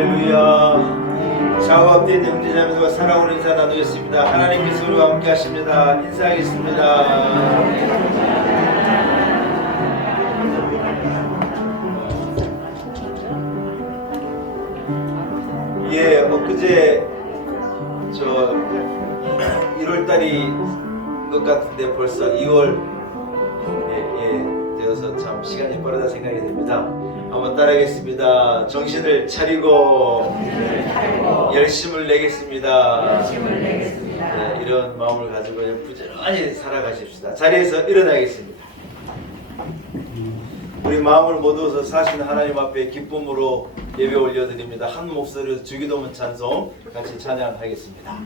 할렐루야. 작업된 형제자매들과 사랑으로 인사 나누겠습니다. 하나님께서 우리와 함께 하십니다. 인사하겠습니다. 엊그제 1월달인 것 같은데 벌써 2월 되어서 참 시간이 빠르다 생각이 됩니다. 한번 따라하겠습니다. 정신을 차리고 열심을 내겠습니다. 이런 마음을 가지고 부지런히 살아가십시다. 자리에서 일어나겠습니다. 우리 마음을 모두어서 사신 하나님 앞에 기쁨으로 예배 올려드립니다. 한 목소리로 주기도문 찬송 같이 찬양하겠습니다.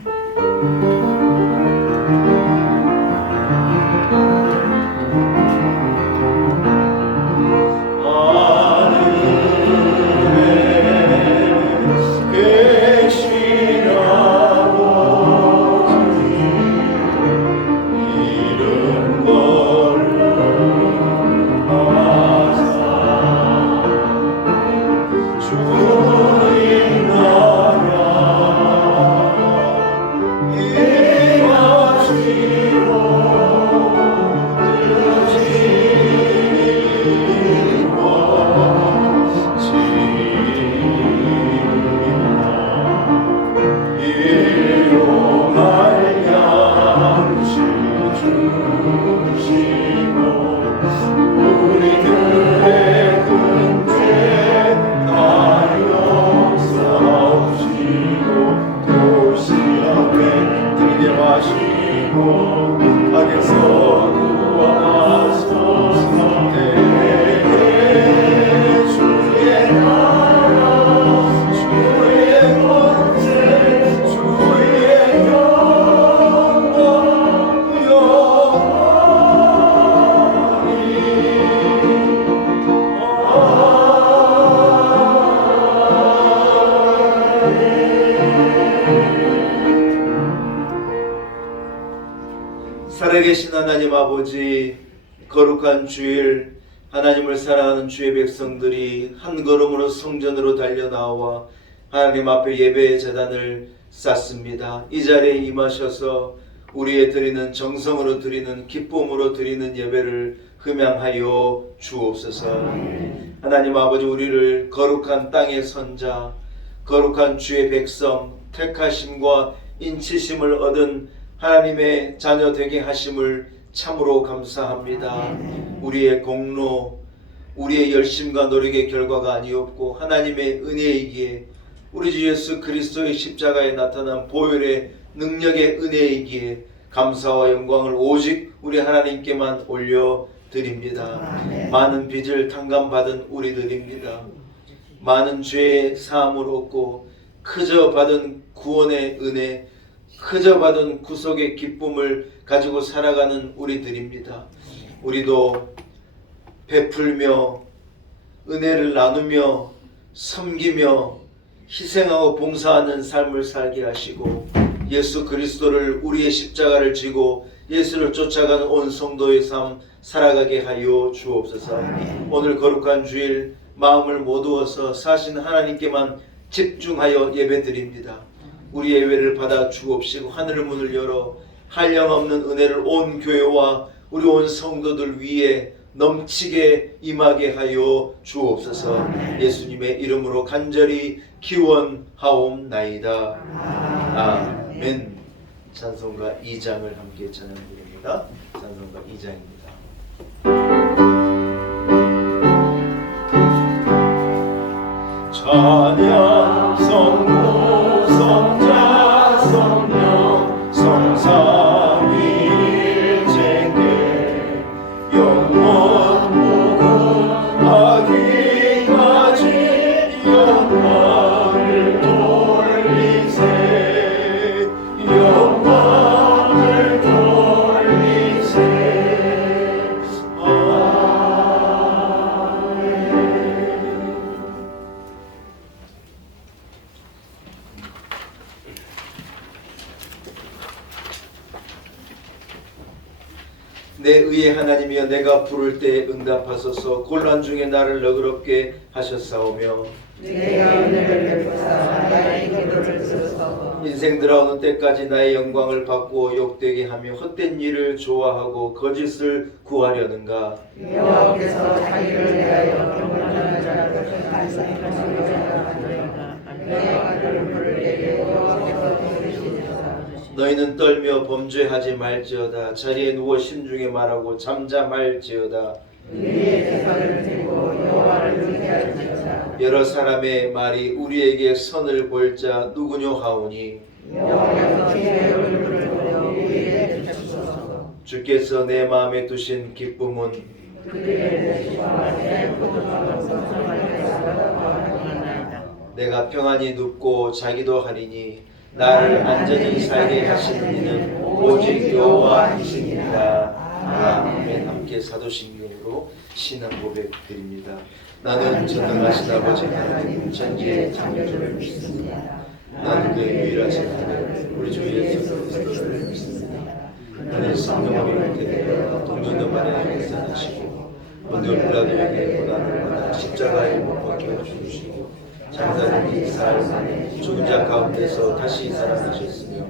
살아계신 하나님 아버지, 거룩한 주일, 하나님을 사랑하는 주의 백성들이 한 걸음으로 성전으로 달려나와 하나님 앞에 예배의 제단을 쌓습니다. 이 자리에 임하셔서 우리의 드리는 정성으로 드리는 기쁨으로 드리는 예배를 흠양하여 주옵소서. 하나님 아버지, 우리를 거룩한 땅의 선자, 거룩한 주의 백성, 택하심과 인치심을 얻은 하나님의 자녀 되게 하심을 참으로 감사합니다. 우리의 공로, 우리의 열심과 노력의 결과가 아니었고 하나님의 은혜이기에, 우리 주 예수 그리스도의 십자가에 나타난 보혈의 능력의 은혜이기에 감사와 영광을 오직 우리 하나님께만 올려드립니다. 많은 빚을 탕감받은 우리들입니다. 많은 죄의 사함을 얻고 그저 받은 구원의 은혜, 그저 받은 구속의 기쁨을 가지고 살아가는 우리들입니다. 우리도 베풀며 은혜를 나누며 섬기며 희생하고 봉사하는 삶을 살게 하시고, 예수 그리스도를, 우리의 십자가를 지고 예수를 쫓아가는 온 성도의 삶 살아가게 하여 주옵소서. 오늘 거룩한 주일 마음을 모두어서 사신 하나님께만 집중하여 예배드립니다. 우리 예배를 받아 주옵시고 하늘 문을 열어 한량없는 은혜를 온 교회와 우리 온 성도들 위에 넘치게 임하게 하여 주옵소서. 예수님의 이름으로 간절히 기원하옵나이다. 아멘. 찬송가 2장을 함께 찬양드립니다. 찬송가 2장입니다. 찬양 성모 성자 성령 성삼위일체께 영원 복음 하기까지 영광을 돌리세 영광을 돌리세. 내 의의 하나님이여, 내가 부를 때 응답하소서. 곤란 중에 나를 너그럽게 하셨사오며 내가 은혜를 베푸사 나의 기도를 들으소서. 인생 돌아오는 때까지 나의 영광을 받고 욕되게 하며 헛된 일을 좋아하고 거짓을 구하려는가? 여호와께서 자기를 위하여 경건하는 자를 반사하시는 자가 아니라 내가 그를 부를 때에 여호와께서 들으시리로다. 너희는 떨며 범죄하지 말지어다. 자리에 누워 심중에 말하고 잠잠할지어다. 우리의 제사를 드리고 여호와를 의지할지어다. 여러 사람의 말이 우리에게 선을 볼 자 누구뇨 하오니 여호와께서 주의 얼굴을 보여 우리에게 비추소서. 주께서 내 마음에 두신 기쁨은 그들의 대시와 내 포도주와 성령께서 내가 평안히 눕고 자기도 하리니 나를 안전히 살게 하시는 이는 오직 여호와이시니라. 아멘. 함께 사도신경으로 신앙 고백 드립니다. 나는 전능하신 아버지 하나님 천지의 창조주를 믿습니다. 나는 그의 유일하신 아들 우리 주 예수 그리스도를 믿습니다. 그는 성령으로 잉태되어 동정녀 마리아에게서 나시고 본디오 빌라도에게 고난을 받아 십자가에 못 박혀 죽으시고 장사된 지 사흘 만에 죽은 자 가운데서 다시 살아나셨으며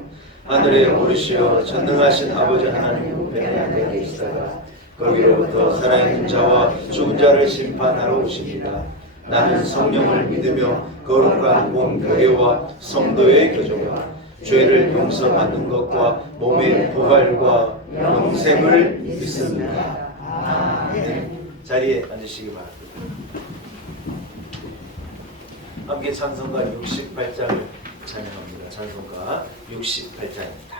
하늘에 오르시어 전능하신 아버지 하나님 우편에 앉아 계시다가 거기로부터 살아있는 자와 죽은 자를 심판하러 오십니다. 나는 성령을 믿으며 거룩한 온 교회와 성도의 교제와 죄를 용서받는 것과 몸의 부활과 영생을 믿습니다. 아멘. 자리에 앉으시기 바랍니다. 함께 찬송가 68장을 찬양합니다. 찬송가 68장입니다.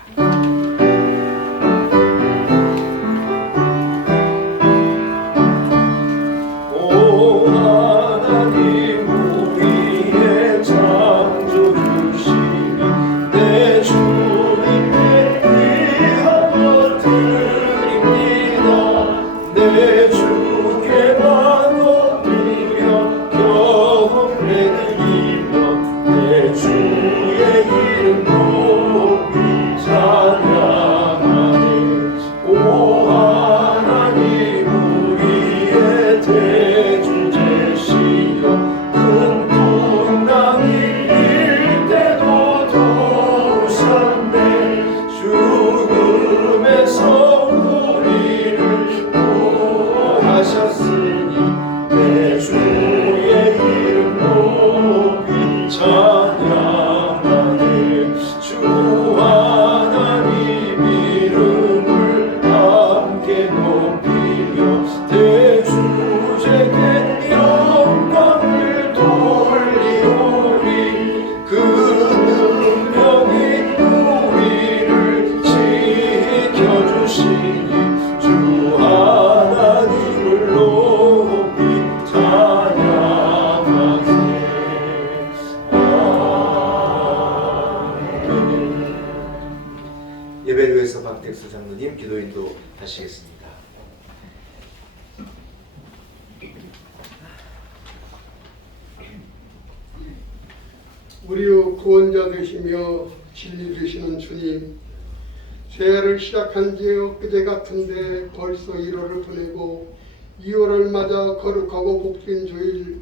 예배를 위해서 박택수 장로님 기도 인도 하시겠습니다. 우리의 구원자 되시며 진리 되시는 주님, 새해를 시작한 지 엊그제 같은데 벌써 1월을 보내고 2월을 맞아 거룩하고 복된 주일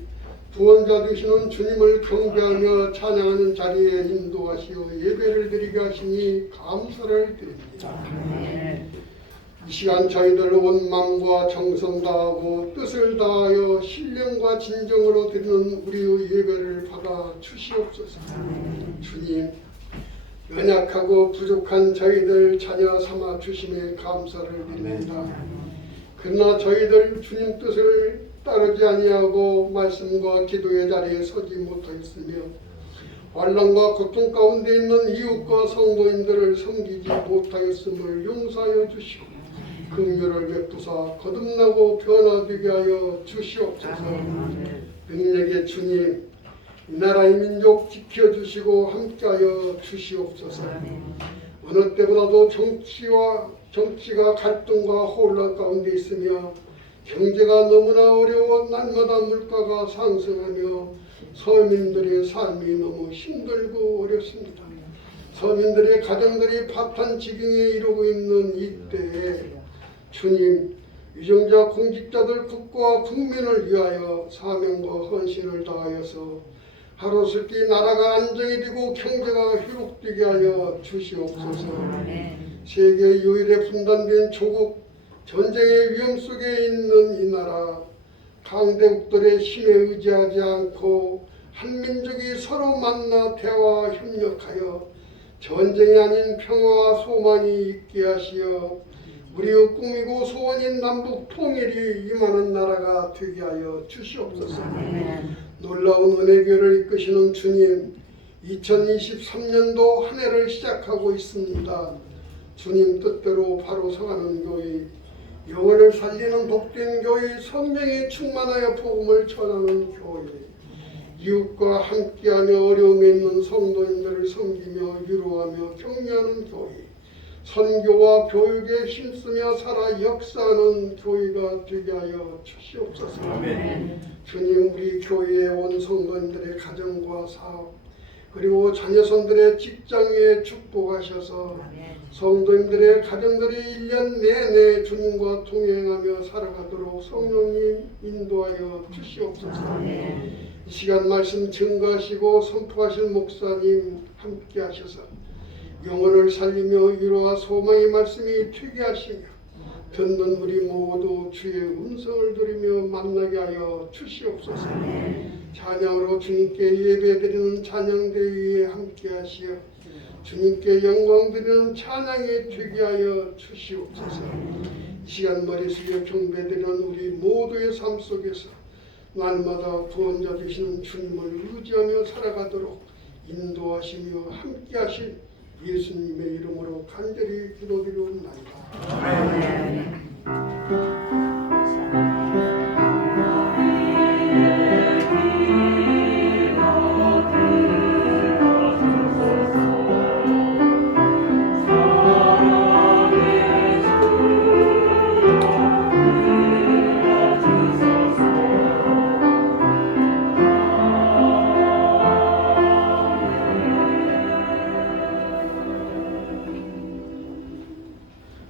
구원자 되시는 주님을 경배하며 찬양하는 자리에 인도하시어 예배를 드리게 하시니 감사를 드립니다. 이 시간 저희들 온 마음과 정성 다하고 뜻을 다하여 신령과 진정으로 드리는 우리의 예배를 받아 주시옵소서. 주님, 연약하고 부족한 저희들 자녀 삼아 주심에 감사를 드립니다. 그러나 저희들 주님 뜻을 따르지 아니하고 말씀과 기도의 자리에 서지 못하였으며 환난과 고통 가운데 있는 이웃과 성도인들을 섬기지 못하였음을 용서하여 주시고 긍휼을 베푸사 거듭나고 변화되게 하여 주시옵소서. 능력의 주님, 이 나라의 민족 지켜주시고 함께하여 주시옵소서. 어느 때보다도 정치가 갈등과 혼란 가운데 있으며 경제가 너무나 어려워 날마다 물가가 상승하며 서민들의 삶이 너무 힘들고 어렵습니다. 서민들의 가정들이 파탄지경에 이르고 있는 이때에 주님, 유정자 공직자들 국가와 국민을 위하여 사명과 헌신을 다하여서 하루속히 나라가 안정이 되고 경제가 회복되게 하여 주시옵소서. 세계 유일의 분단된 조국, 전쟁의 위험 속에 있는 이 나라, 강대국들의 힘에 의지하지 않고 한민족이 서로 만나 대화와 협력하여 전쟁이 아닌 평화와 소망이 있게 하시어 우리의 꿈이고 소원인 남북 통일이 임하는 나라가 되게 하여 주시옵소서. 놀라운 은혜교를 이끄시는 주님, 2023년도 한 해를 시작하고 있습니다. 주님 뜻대로 바로 서가는 교회, 영혼을 살리는 복된 교회, 성령에 충만하여 복음을 전하는 교회, 이웃과 함께하며 어려움에 있는 성도님들을 섬기며 위로하며 격려하는 교회, 선교와 교육에 힘쓰며 살아 역사하는 교회가 되게 하여 주시옵소서. 아멘. 주님, 우리 교회에 온 성도님들의 가정과 사업, 그리고 자녀손들의 직장에 축복하셔서 성도님들의 가정들이 1년 내내 주님과 동행하며 살아가도록 성령님 인도하여 주시옵소서. 이 시간 말씀 증거하시고 선포하실 목사님 함께 하셔서 영혼을 살리며 위로와 소망의 말씀이 되게 하시며 듣는 우리 모두 주의 음성을 들으며 만나게 하여 주시옵소서. 찬양으로 주님께 예배드리는 찬양대회에 함께 하시어 주님께 영광 드리는 찬양이 되게 하여 주시옵소서. 이 시간 머리 숙여 경배드리는 우리 모두의 삶 속에서 날마다 구원자 되시는 주님을 의지하며 살아가도록 인도하시며 함께 하신 예수님의 이름으로 간절히 기도드리옵나이다.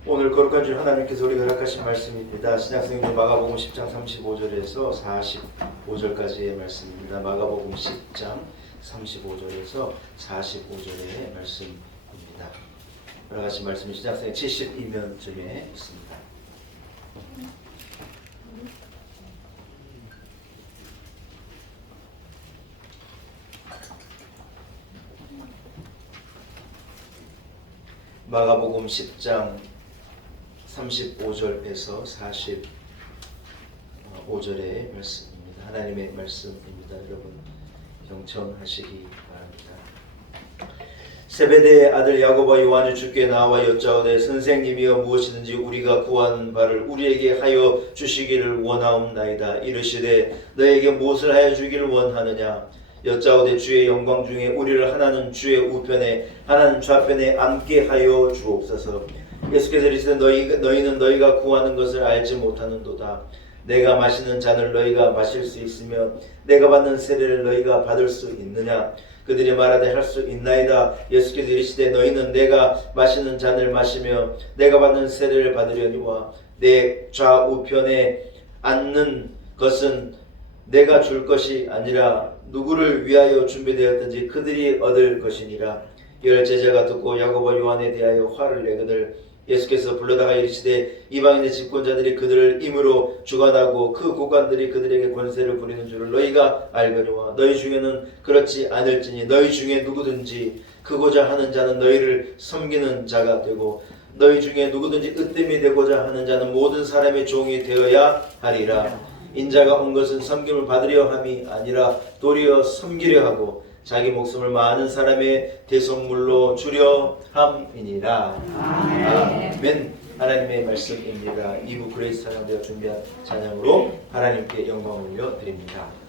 오늘 거룩한 주 하나님께서 우리가 허락하신 말씀입니다. 신약성경 마가복음 10장 35절에서 45절까지의 말씀입니다. 마가복음 10장 35절에서 45절의 말씀입니다. 허락하신 말씀이 신약성경 72면쯤에 있습니다. 마가복음 10장 35절에서 45절의 말씀입니다. 하나님의 말씀입니다. 여러분 경청하시기 바랍니다. 세베대의 아들 야고보와 요한이 주께 나와 여짜오되 선생님이여 무엇이든지 우리가 구하는 바를 우리에게 하여 주시기를 원하옵나이다. 이르시되 너에게 무엇을 하여 주기를 원하느냐. 여짜오되 주의 영광 중에 우리를 하나는 주의 우편에 하나는 좌편에 앉게 하여 주옵소서. 예수께서 이르시되 너희는 너희가 구하는 것을 알지 못하는도다. 내가 마시는 잔을 너희가 마실 수 있으며 내가 받는 세례를 너희가 받을 수 있느냐. 그들이 말하되 할 수 있나이다. 예수께서 이르시되 너희는 내가 마시는 잔을 마시며 내가 받는 세례를 받으려니와 내 좌우편에 앉는 것은 내가 줄 것이 아니라 누구를 위하여 준비되었든지 그들이 얻을 것이니라. 열 제자가 듣고 야고보 요한에 대하여 화를 내거늘 예수께서 불러다가 이르시되 이방인의 집권자들이 그들을 임으로 주관하고 그 고관들이 그들에게 권세를 부리는 줄을 너희가 알거니와 너희 중에는 그렇지 않을지니 너희 중에 누구든지 크고자 하는 자는 너희를 섬기는 자가 되고 너희 중에 누구든지 으뜸이 되고자 하는 자는 모든 사람의 종이 되어야 하리라. 인자가 온 것은 섬김을 받으려 함이 아니라 도리어 섬기려 하고 자기 목숨을 많은 사람의 대속물로 주려 함이니라. 아멘. 하나님의 말씀입니다. 2부 그레이스 찬양대가 준비한 찬양으로 하나님께 영광을 올려드립니다.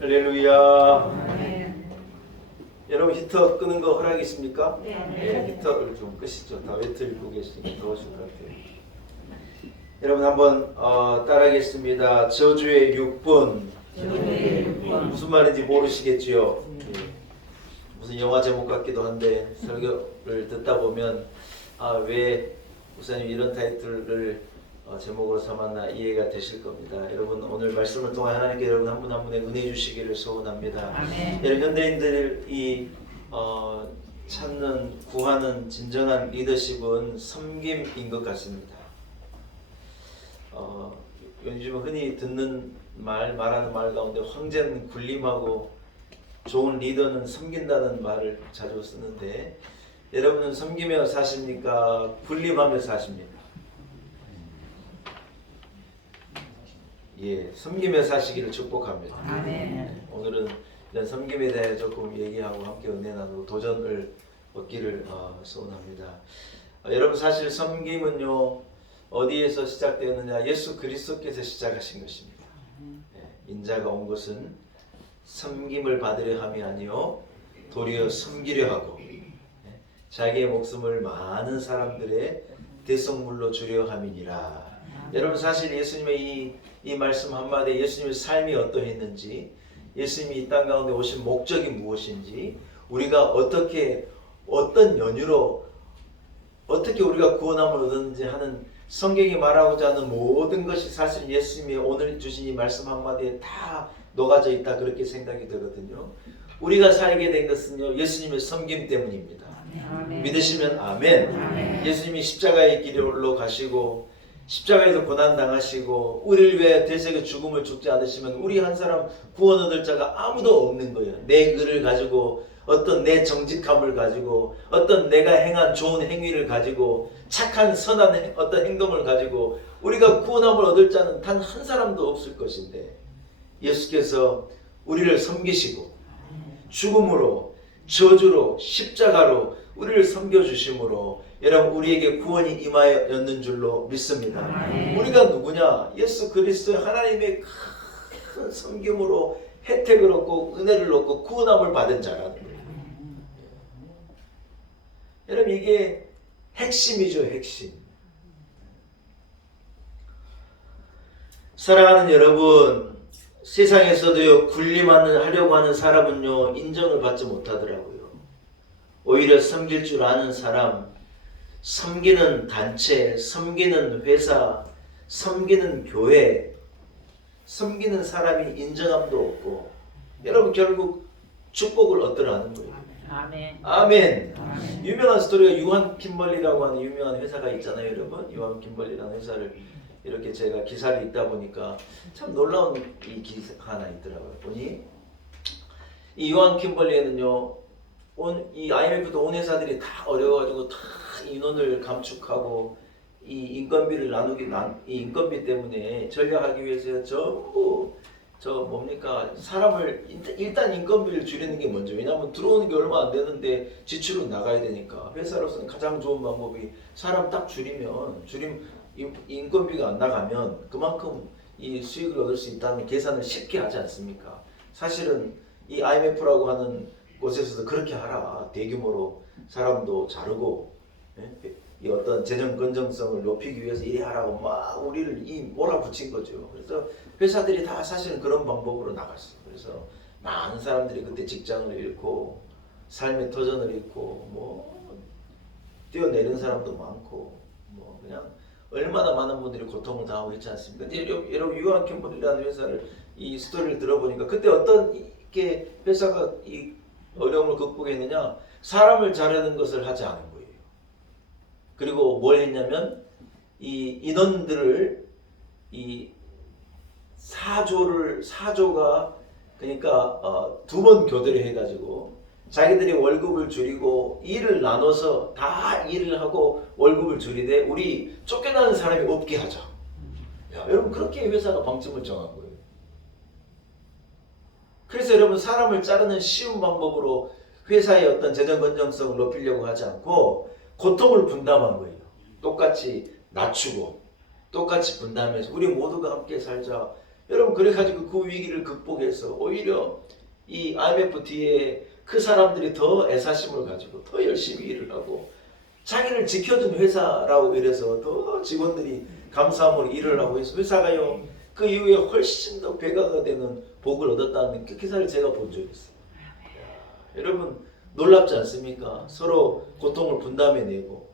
할렐루야. 여러분 히터 끄는 거 허락 있습니까? 네, 히터를 좀 끄시죠. 다 외투 입고 계시니까 더우실 것 같아요. 여러분 한번 따라하겠습니다. 저주의 6분. 무슨 말인지 모르시겠지요? 무슨 영화 제목 같기도 한데 설교를 듣다 보면 왜 목사님 이런 타이틀을 제목으로 삼았나 이해가 되실 겁니다. 여러분 오늘 말씀을 통해 하나님께 여러분 한 분 한 분의 은혜 주시기를 소원합니다. 여러분 현대인들이 찾는 구하는 진정한 리더십은 섬김인 것 같습니다. 요즘 흔히 듣는 말하는 말 가운데 황제는 군림하고 좋은 리더는 섬긴다는 말을 자주 쓰는데 여러분은 섬기며 사십니까? 군림하며 사십니까? 예, 섬기며 사시기를 축복합니다. 오늘은 이런 섬김에 대해 조금 얘기하고 함께 은혜 나누고 도전을 얻기를 소원합니다. 여러분 사실 섬김은요 어디에서 시작되었느냐? 예수 그리스도께서 시작하신 것입니다. 인자가 온 것은 섬김을 받으려 함이 아니요 도리어 섬기려 하고 자기의 목숨을 많은 사람들의 대속물로 주려 함이니라. 여러분 사실 예수님의 이 말씀 한마디에 예수님의 삶이 어떠했는지, 예수님이 이 땅 가운데 오신 목적이 무엇인지, 우리가 어떤 연유로 어떻게 우리가 구원함을 얻었는지 하는 성경이 말하고자 하는 모든 것이 사실 예수님이 오늘 주신 이 말씀 한마디에 다 녹아져 있다 그렇게 생각이 되거든요. 우리가 살게 된 것은요 예수님의 섬김 때문입니다. 믿으시면 아멘. 예수님이 십자가의 길로 가시고 십자가에서 고난당하시고 우리를 위해 대속의 죽음을 죽지 않으시면 우리 한 사람 구원 얻을 자가 아무도 없는 거예요. 내 의를 가지고 어떤 내 정직함을 가지고 어떤 내가 행한 좋은 행위를 가지고 착한 선한 어떤 행동을 가지고 우리가 구원함을 얻을 자는 단 한 사람도 없을 것인데 예수께서 우리를 섬기시고 죽음으로 저주로 십자가로 우리를 섬겨주심으로 여러분 우리에게 구원이 임하였는 줄로 믿습니다. 우리가 누구냐? 예수 그리스도의 하나님의 큰 섬김으로 혜택을 얻고 은혜를 얻고 구원함을 받은 자라는 거예요. 여러분 이게 핵심이죠. 핵심. 사랑하는 여러분, 세상에서도요 군림하려고 하는 사람은요 인정을 받지 못하더라고요. 오히려 섬길 줄 아는 사람, 섬기는 단체, 섬기는 회사, 섬기는 교회, 섬기는 사람이 인정함도 없고 여러분 결국 축복을 얻더라는 거예요. 아멘. 유명한 스토리가 유한 킴벌리라고 하는 유명한 회사가 있잖아요, 여러분. 유한 킴벌리라는 회사를 이렇게 제가 기사를 읽다 보니까 참 놀라운 이 기사 하나 있더라고요. 보니 이 유한 킴벌리에는요, 이 IMF도 온 회사들이 다 어려워가지고 다 인원을 감축하고 이 인건비를 이 인건비 때문에 전략하기 위해서 전부 사람을 일단 인건비를 줄이는 게 먼저. 왜냐하면 들어오는 게 얼마 안 되는데 지출은 나가야 되니까 회사로서는 가장 좋은 방법이 사람 딱 줄이면 인건비가 안 나가면 그만큼 이 수익을 얻을 수 있다는 계산을 쉽게 하지 않습니까? 사실은 이 IMF라고 하는 곳에서도 그렇게 하라. 대규모로 사람도 자르고 이 어떤 재정 건전성을 높이기 위해서 이래 하라고 막 우리를 몰아붙인 거죠. 그래서 회사들이 다 사실은 그런 방법으로 나갔어요. 그래서 많은 사람들이 그때 직장을 잃고 삶의 터전을 잃고 뭐 뛰어내린 사람도 많고 뭐 그냥 얼마나 많은 분들이 고통을 당하고 있지 않습니까? 근데 여러분 유한 캠퍼리라는 회사를 이 스토리를 들어보니까 그때 어떤 이렇게 회사가 이 어려움을 극복했느냐? 사람을 자르는 것을 하지 않은 거예요. 그리고 뭘 했냐면 이 인원들을 이 사조가 그러니까 2번 교대를 해가지고 자기들이 월급을 줄이고 일을 나눠서 다 일을 하고 월급을 줄이되 우리 쫓겨나는 사람이 없게 하자. 야, 여러분 그렇게 회사가 방침을 정한 거예요. 그래서 여러분 사람을 자르는 쉬운 방법으로 회사의 어떤 재정 건전성을 높이려고 하지 않고 고통을 분담한 거예요. 똑같이 낮추고 똑같이 분담해서 우리 모두가 함께 살자. 여러분 그래가지고 그 위기를 극복해서 오히려 이 IMF 뒤에 그 사람들이 더 애사심을 가지고 더 열심히 일을 하고 자기를 지켜준 회사라고 이래서 더 직원들이 감사함으로 일을 하고 해서 회사가요 그 이후에 훨씬 더 배가가 되는 복을 얻었다는 그 기사를 제가 본 적이 있어요. 여러분 놀랍지 않습니까? 서로 고통을 분담해내고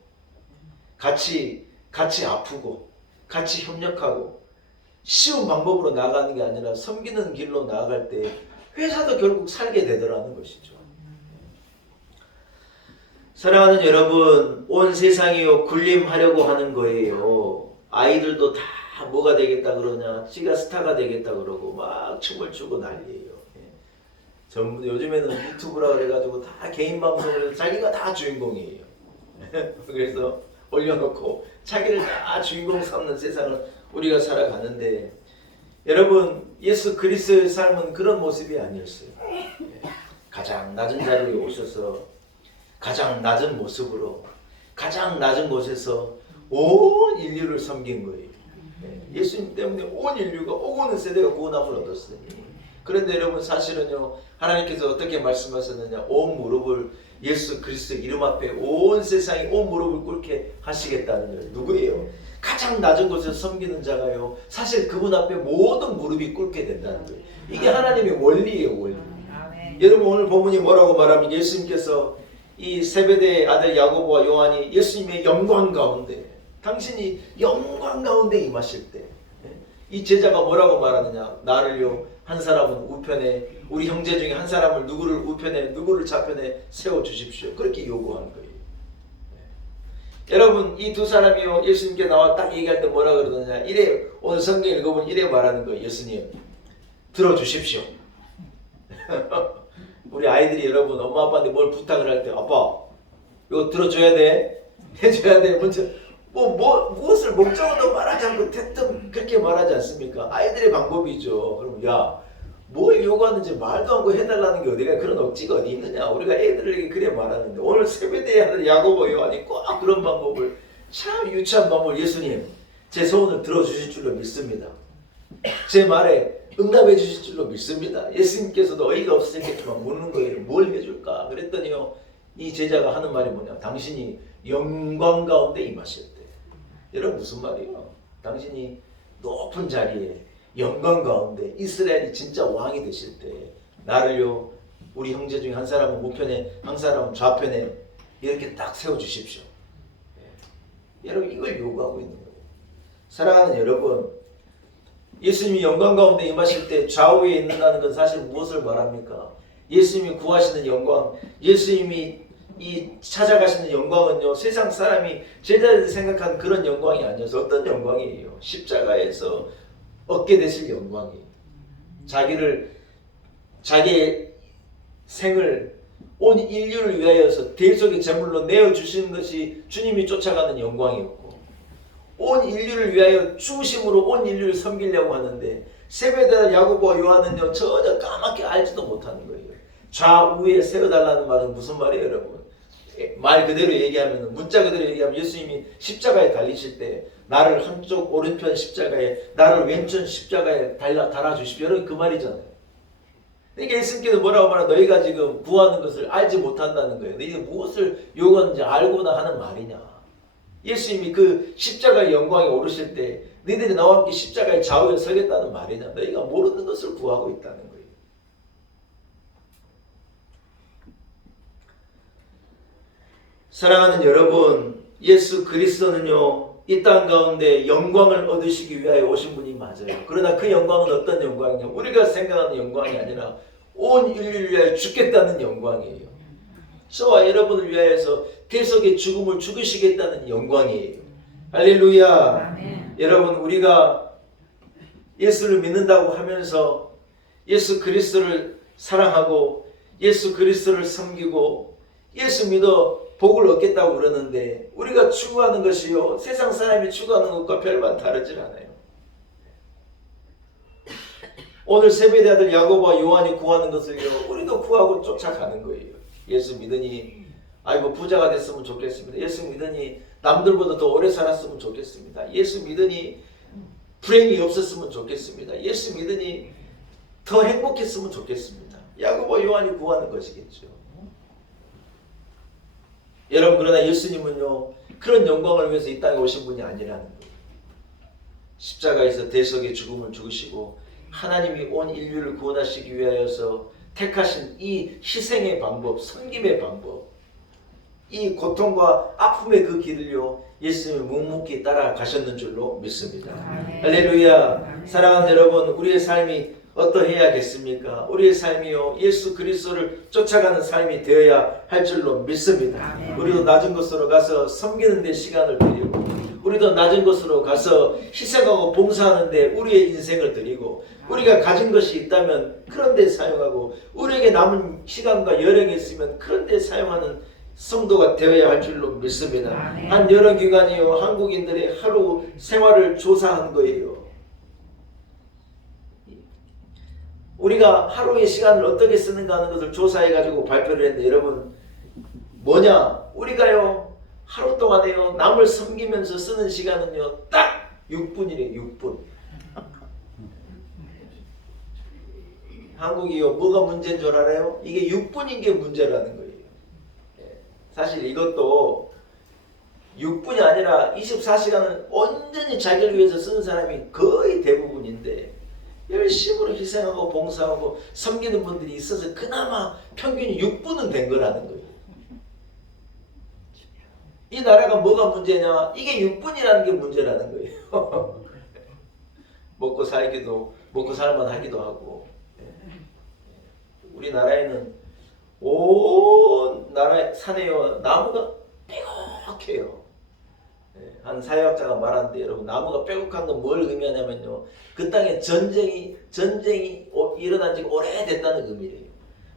같이 아프고 같이 협력하고 쉬운 방법으로 나아가는 게 아니라 섬기는 길로 나아갈 때 회사도 결국 살게 되더라는 것이죠. 사랑하는 여러분, 온 세상이요 군림하려고 하는 거예요. 아이들도 다 뭐가 되겠다 그러냐, 지가 스타가 되겠다 그러고 막 춤을 추고 난리예요. 전부 요즘에는 유튜브라 그래가지고 다 개인 방송을 자기가 다 주인공이에요. 그래서 올려놓고 자기를 다 주인공 삼는 세상을 우리가 살아가는데 여러분 예수 그리스도의 삶은 그런 모습이 아니었어요. 가장 낮은 자리에 오셔서 가장 낮은 모습으로 가장 낮은 곳에서 온 인류를 섬긴 거예요. 예수님 때문에 온 인류가 오고는 세대가 구원함을 얻었으니 그런데 여러분 사실은요 하나님께서 어떻게 말씀하셨느냐 온 무릎을 예수 그리스도 이름 앞에 온 세상이 온 무릎을 꿇게 하시겠다는 거예요. 누구예요? 가장 낮은 곳에서 섬기는 자가요 사실 그분 앞에 모든 무릎이 꿇게 된다는 거예요. 이게 하나님의 원리예요. 원리. 여러분 오늘 본문이 뭐라고 말하면 예수님께서 이 세베대의 아들 야고보와 요한이 예수님의 영광 가운데 당신이 영광 가운데 임하실 때 이 제자가 뭐라고 말하느냐 나를요 한 사람은 우편에 우리 형제 중에 한 사람을 누구를 우편에 누구를 좌편에 세워주십시오 그렇게 요구하는 거예요. 여러분 이 두 사람이요 예수님께 나와 딱 얘기할 때 뭐라 그러느냐 이래 오늘 성경 읽어보면 이래 말하는 거예요. 예수님 들어주십시오. 우리 아이들이 여러분 엄마 아빠한테 뭘 부탁을 할 때 아빠 이거 들어줘야 돼 해줘야 돼 먼저 무엇을 목적어도 말하지 않고 대뜸 그렇게 말하지 않습니까? 아이들의 방법이죠. 그럼 야 뭘 요구하는지 말도 않고 해달라는 게 어디가 그런 억지가 어디 있느냐. 우리가 애들에게 그래 말하는데 오늘 세베대의 아들 야고보 요한이 꼭 그런 방법을 참 유치한 방법을 예수님 제 소원을 들어주실 줄로 믿습니다. 제 말에 응답해 주실 줄로 믿습니다. 예수님께서도 어이가 없으니까 막 묻는 거예요. 뭘 해줄까? 그랬더니요 이 제자가 하는 말이 뭐냐 당신이 영광 가운데 임하실 때 여러분 무슨 말이에요? 당신이 높은 자리에 영광 가운데 이스라엘이 진짜 왕이 되실 때 나를요 우리 형제 중에 한 사람은 우편에 한 사람은 좌편에 이렇게 딱 세워주십시오. 여러분 이걸 요구하고 있는 거예요. 사랑하는 여러분 예수님이 영광 가운데 임하실 때 좌우에 있는다는 건 사실 무엇을 말합니까? 예수님이 구하시는 영광 예수님이 이 찾아가시는 영광은요 세상 사람이 제자들이 생각하는 그런 영광이 아니어서 어떤 영광이에요? 십자가에서 얻게 되실 영광이에요. 자기의 생을 온 인류를 위하여서 대속의 제물로 내어주시는 것이 주님이 쫓아가는 영광이었고 온 인류를 위하여 죽으심으로 온 인류를 섬기려고 하는데 세베대 야고보와 요한은요 전혀 까맣게 알지도 못하는 거예요. 좌우에 세워달라는 말은 무슨 말이에요 여러분? 말 그대로 얘기하면 문자 그대로 얘기하면 예수님이 십자가에 달리실 때 나를 한쪽 오른편 십자가에 나를 왼쪽 십자가에 달아주십시오. 여러분 그 말이잖아요. 그러니까 예수님께서 뭐라고 말하면 너희가 지금 구하는 것을 알지 못한다는 거예요. 너희가 무엇을 요구하는지 알고나 하는 말이냐. 예수님이 그 십자가의 영광에 오르실 때 너희들이 나와 함께 십자가의 좌우에 서겠다는 말이냐. 너희가 모르는 것을 구하고 있다는 거예요. 사랑하는 여러분, 예수 그리스도는요 이 땅 가운데 영광을 얻으시기 위하여 오신 분이 맞아요. 그러나 그 영광은 어떤 영광이냐? 우리가 생각하는 영광이 아니라 온 인류를 위하여 죽겠다는 영광이에요. 저와 여러분을 위하여서 대속의 죽음을 죽으시겠다는 영광이에요. 할렐루야. 아멘. 여러분 우리가 예수를 믿는다고 하면서 예수 그리스도를 사랑하고 예수 그리스도를 섬기고 예수 믿어 복을 얻겠다고 그러는데 우리가 추구하는 것이요 세상 사람이 추구하는 것과 별반 다르질 않아요. 오늘 세베대 아들 야고보와 요한이 구하는 것을요 우리도 구하고 쫓아가는 거예요. 예수 믿으니 아이고 부자가 됐으면 좋겠습니다. 예수 믿으니 남들보다 더 오래 살았으면 좋겠습니다. 예수 믿으니 불행이 없었으면 좋겠습니다. 예수 믿으니 더 행복했으면 좋겠습니다. 야고보 요한이 구하는 것이겠죠. 여러분, 그러나 예수님은요, 그런 영광을 위해서 이 땅에 오신 분이 아니라는 거예요. 십자가에서 대속의 죽음을 죽으시고 하나님이 온 인류를 구원하시기 위하여서 택하신 이 희생의 방법, 섬김의 방법, 이 고통과 아픔의 그 길을요, 예수님이 묵묵히 따라가셨는 줄로 믿습니다. 할렐루야. 사랑하는 여러분, 우리의 삶이 어떠해야겠습니까? 우리의 삶이요, 예수 그리스도를 쫓아가는 삶이 되어야 할 줄로 믿습니다. 우리도 낮은 곳으로 가서 섬기는 데 시간을 드리고, 우리도 낮은 곳으로 가서 희생하고 봉사하는 데 우리의 인생을 드리고, 우리가 가진 것이 있다면 그런 데 사용하고, 우리에게 남은 시간과 여력이 있으면 그런 데 사용하는 성도가 되어야 할 줄로 믿습니다. 한 여러 기관이요, 한국인들의 하루 생활을 조사한 거예요. 우리가 하루의 시간을 어떻게 쓰는가 하는 것을 조사해가지고 발표를 했는데, 여러분, 뭐냐? 우리가요, 하루 동안에요, 남을 섬기면서 쓰는 시간은요, 딱 6분이래요. 6분. 한국이요, 뭐가 문제인 줄 알아요? 이게 6분인 게 문제라는 거예요. 사실 이것도 6분이 아니라 24시간을 온전히 자기를 위해서 쓰는 사람이 거의 대부분인데, 열심으로 희생하고 봉사하고 섬기는 분들이 있어서 그나마 평균이 6분은 된 거라는 거예요. 이 나라가 뭐가 문제냐? 이게 6분이라는 게 문제라는 거예요. 먹고 살기도, 먹고 살만 하기도 하고. 우리나라에는 온 나라 산에요, 나무가 빼곡해요. 한 사회학자가 말하는데, 여러분, 나무가 빼곡한 건 뭘 의미하냐면요, 그 땅에 전쟁이 일어난 지가 오래됐다는 의미래요.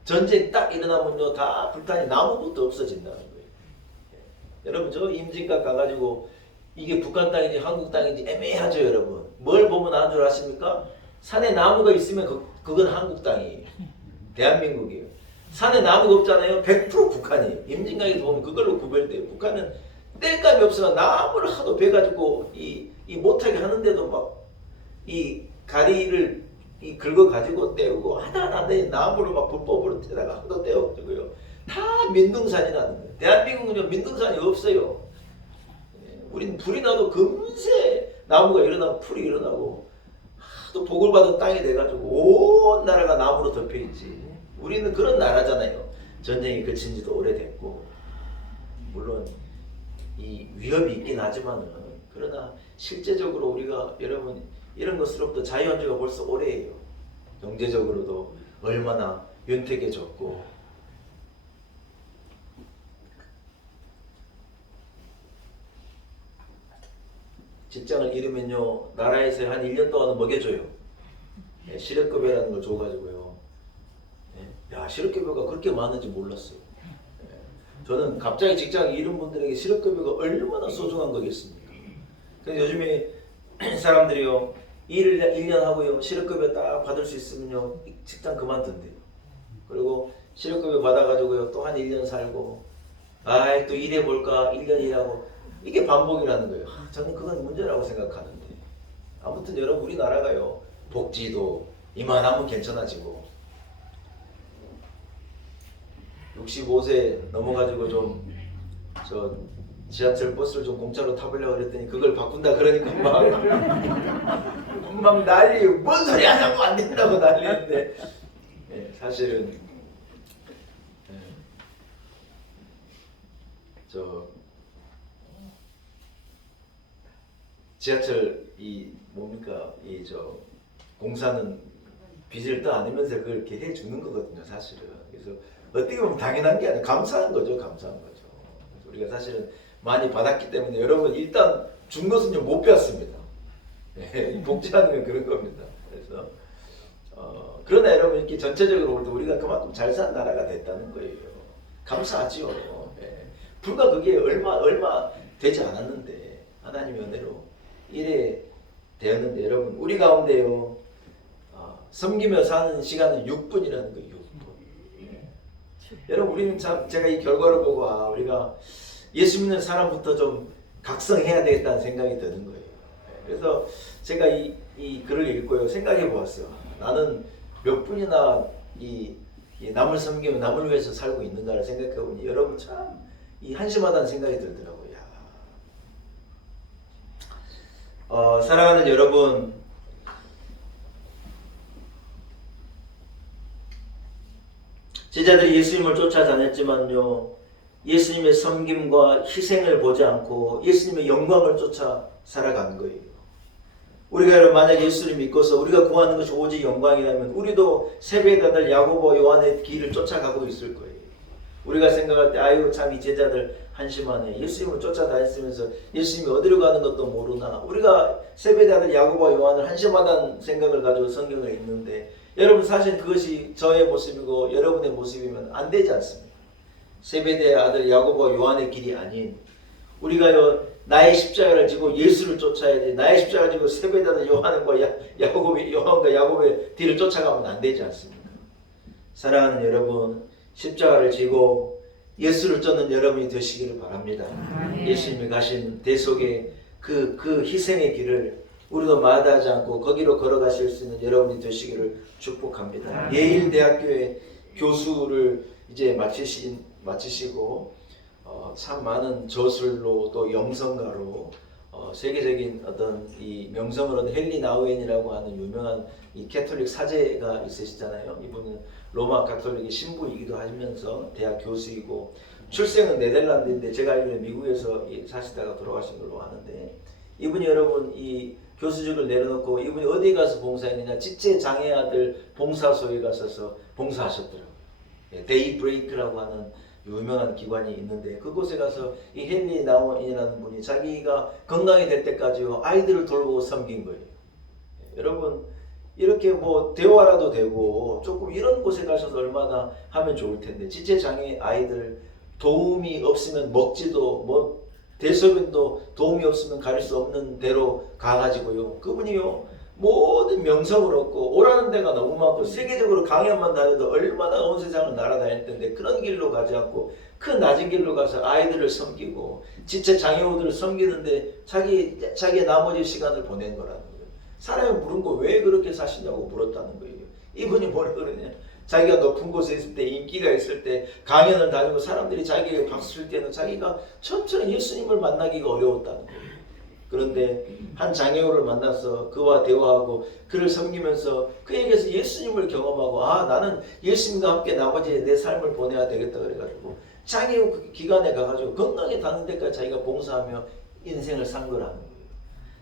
전쟁이 딱 일어나면요, 다 불타니 나무부터 없어진다는 거예요. 여러분, 저 임진각 가가지고 이게 북한 땅인지 한국 땅인지 애매하죠, 여러분. 뭘 보면 아는 줄 아십니까? 산에 나무가 있으면 그건 한국 땅이에요. 대한민국이에요. 산에 나무가 없잖아요. 100% 북한이에요. 임진각에서 보면 그걸로 구별돼요. 북한은 뗄감이 없어서 나무를 하도 베가지고 이 못하게 하는데도 막 이 가리를 긁어가지고 떼우고 하다 나무를 막 불법으로 떼다가 하도 떼어가지고요. 다 민둥산이라는 거예요. 대한민국은요, 민둥산이 없어요. 우린 불이 나도 금세 나무가 일어나고 풀이 일어나고 하도 복을 받은 땅이 돼가지고 온 나라가 나무로 덮여있지. 우리는 그런 나라잖아요. 전쟁이 그친 지도 오래됐고, 물론 이 위협이 있긴 하지만은, 그러나 실제적으로 우리가, 여러분, 이런 것으로부터 자유한 지가 벌써 오래예요. 경제적으로도 얼마나 윤택해졌고, 직장을 잃으면요, 나라에서 한 1년 동안은 먹여줘요. 실업급여라는 걸 줘가지고요. 야, 실업급여가 그렇게 많은지 몰랐어요. 저는 갑자기 직장을 잃은 분들에게 실업급여가 얼마나 소중한 거겠습니까? 근데 요즘에 사람들이요, 일을 1년 하고요, 실업급여 딱 받을 수 있으면요, 직장 그만둔대요. 그리고 실업급여 받아가지고요, 또 한 1년 살고, 아이, 또 일해볼까, 1년 일하고, 이게 반복이라는 거예요. 저는 그건 문제라고 생각하는데. 아무튼 여러분, 우리나라가요, 복지도 이만하면 괜찮아지고, 65세 넘어가지고 좀 지하철 버스를 좀 공짜로 타보려고 그랬더니 그걸 바꾼다 그러니까 막 난리, 뭔 소리 하냐고, 안 된다고 난리인데, 사실은 지하철 공사는 빚을 또 안으면서 그걸 이렇게 해주는 거거든요, 사실은. 그래서 어떻게 보면 당연한 게 아니라 감사한 거죠, 감사한 거죠. 우리가 사실은 많이 받았기 때문에, 여러분, 일단 준 것은 못 빼앗습니다. 복지하는 건 그런 겁니다. 그래서 그러나 여러분, 이렇게 전체적으로 볼 때 우리가 그만큼 잘 사는 나라가 됐다는 거예요. 감사하지요. 불과 그게 얼마 되지 않았는데 하나님의 은혜로 이래 되었는데, 여러분, 우리 가운데요, 섬기며 사는 시간은 6분이라는 거예요. 6분. 여러분, 우리는 참, 제가 이 결과를 보고 우리가 예수 믿는 사람부터 좀 각성해야 되겠다는 생각이 드는 거예요. 그래서 제가 이 글을 읽고요 생각해 보았어요. 나는 몇 분이나 이 남을 섬기며 남을 위해서 살고 있는가를 생각해 보니 여러분 참 이 한심하다는 생각이 들더라고요. 사랑하는 여러분, 제자들이 예수님을 쫓아다녔지만요, 예수님의 섬김과 희생을 보지 않고 예수님의 영광을 쫓아 살아간 거예요. 우리가 여러분 만약 예수를 믿고서 우리가 구하는 것이 오직 영광이라면 우리도 세배의 아들 야고보 요한의 길을 쫓아가고 있을 거예요. 우리가 생각할 때 아유 참 이 제자들 한심하네. 예수님을 쫓아다녔으면서 예수님이 어디로 가는 것도 모르나. 우리가 세배의 아들 야고보와 요한을 한심하다는 생각을 가지고 성경을 읽는데 여러분 사실 그것이 저의 모습이고 여러분의 모습이면 안 되지 않습니까? 세배의 아들 야고보와 요한의 길이 아닌 우리가요 나의 십자가를 지고 예수를 쫓아야 돼. 나의 십자가를 지고 세배의 아들 요한과 요한과 야고보의 뒤를 쫓아가면 안 되지 않습니까? 사랑하는 여러분, 십자가를 지고 예수를 쫓는 여러분이 되시기를 바랍니다. 예수님이 가신 대속의 그 희생의 길을 우리도 마다하지 않고 거기로 걸어가실 수 있는 여러분이 되시기를 축복합니다. 예일대학교의 교수를 이제 마치시고 참 많은 저술로 또 영성가로 세계적인 어떤 이 명성을 얻은 헨리 나우엔이라고 하는 유명한 이 캐톨릭 사제가 있으시잖아요. 이분은 로마 가톨릭의 신부이기도 하면서 대학 교수이고 출생은 네덜란드인데 제가 알기로는 미국에서 사시다가 돌아가신 걸로 아는데 이분이 여러분 이 교수직을 내려놓고 이분이 어디 가서 봉사했느냐 지체장애 아들 봉사소에 가셔서 봉사하셨더라고요. 데이브레이크라고 하는 유명한 기관이 있는데 그곳에 가서 이 헨리 나우엔이라는 분이 자기가 건강이 될 때까지요 아이들을 돌보고 섬긴 거예요. 여러분 이렇게 뭐 대화라도 되고 조금 이런 곳에 가셔서 얼마나 하면 좋을 텐데 지체장애 아이들 도움이 없으면 먹지도 뭐 대소변도 도움이 없으면 가릴 수 없는 데로 가가지고요 그분이요 모든 명성을 얻고 오라는 데가 너무 많고 세계적으로 강연만 다녀도 얼마나 온 세상을 날아다닐 텐데 그런 길로 가지 않고 그 낮은 길로 가서 아이들을 섬기고 지체장애우들을 섬기는데 자기의 나머지 시간을 보낸 거라는 거예요. 사람이 물은 거 왜 그렇게 사시냐고 물었다는 거예요. 이분이 뭐라 그러냐. 자기가 높은 곳에 있을 때 인기가 있을 때 강연을 다니고 사람들이 자기에게 박수 칠 때는 자기가 처음처럼 예수님을 만나기가 어려웠다는 거예요. 그런데 한 장애우를 만나서 그와 대화하고 그를 섬기면서 그에게서 예수님을 경험하고 아 나는 예수님과 함께 나머지 내 삶을 보내야 되겠다 그래가지고 장애우 기관에 가가지고 건강에 닿는 데까지 자기가 봉사하며 인생을 산 거라는 거예요.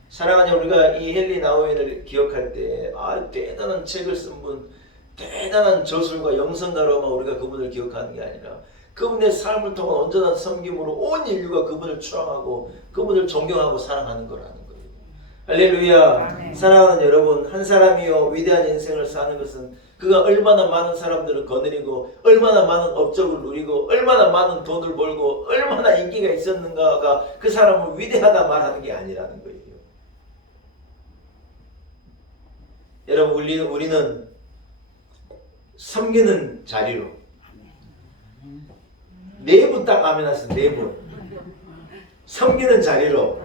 사랑하는 우리가 이 헨리 나우엔을 기억할 때 아 대단한 책을 쓴 분 대단한 저술과 영성가로만 우리가 그분을 기억하는 게 아니라 그분의 삶을 통한 온전한 섬김으로 온 인류가 그분을 추앙하고 그분을 존경하고 사랑하는 거라는 거예요. 할렐루야. 아멘. 사랑하는 여러분 한 사람이요 위대한 인생을 사는 것은 그가 얼마나 많은 사람들을 거느리고 얼마나 많은 업적을 누리고 얼마나 많은 돈을 벌고 얼마나 인기가 있었는가가 그 사람을 위대하다 말하는 게 아니라는 거예요. 여러분 우리는 섬기는 자리로 네 분 딱 아멘 하세요. 네 분 섬기는 자리로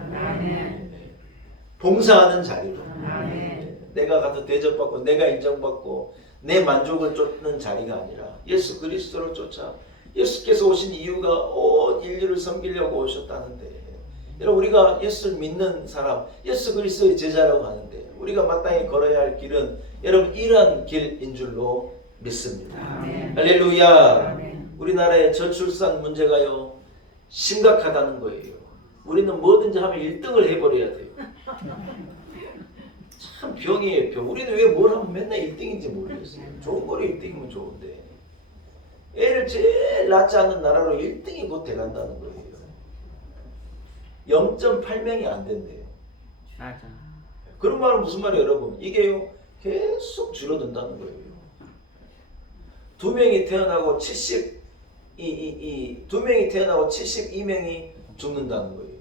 봉사하는 자리로 내가 가서 대접받고 내가 인정받고 내 만족을 쫓는 자리가 아니라 예수 그리스도를 쫓아 예수께서 오신 이유가 온 인류를 섬기려고 오셨다는데 여러분 우리가 예수를 믿는 사람 예수 그리스도의 제자라고 하는데 우리가 마땅히 걸어야 할 길은 여러분 이러한 길인 줄로 믿습니다. 할렐루야. 우리나라의 저출산 문제가요 심각하다는 거예요. 우리는 뭐든지 하면 1등을 해버려야 돼요. 참 병이에요 병. 우리는 왜 뭘 하면 맨날 1등인지 모르겠어요. 좋은 거로 1등이면 좋은데 애를 제일 낳지 않는 나라로 1등이 곧 돼간다는 거예요. 0.8명이 안 된대요. 맞아. 그런 말은 무슨 말이에요 여러분. 이게요 계속 줄어든다는 거예요. 2명이 태어나고 2명이 태어나고 72명이 죽는다는 거예요.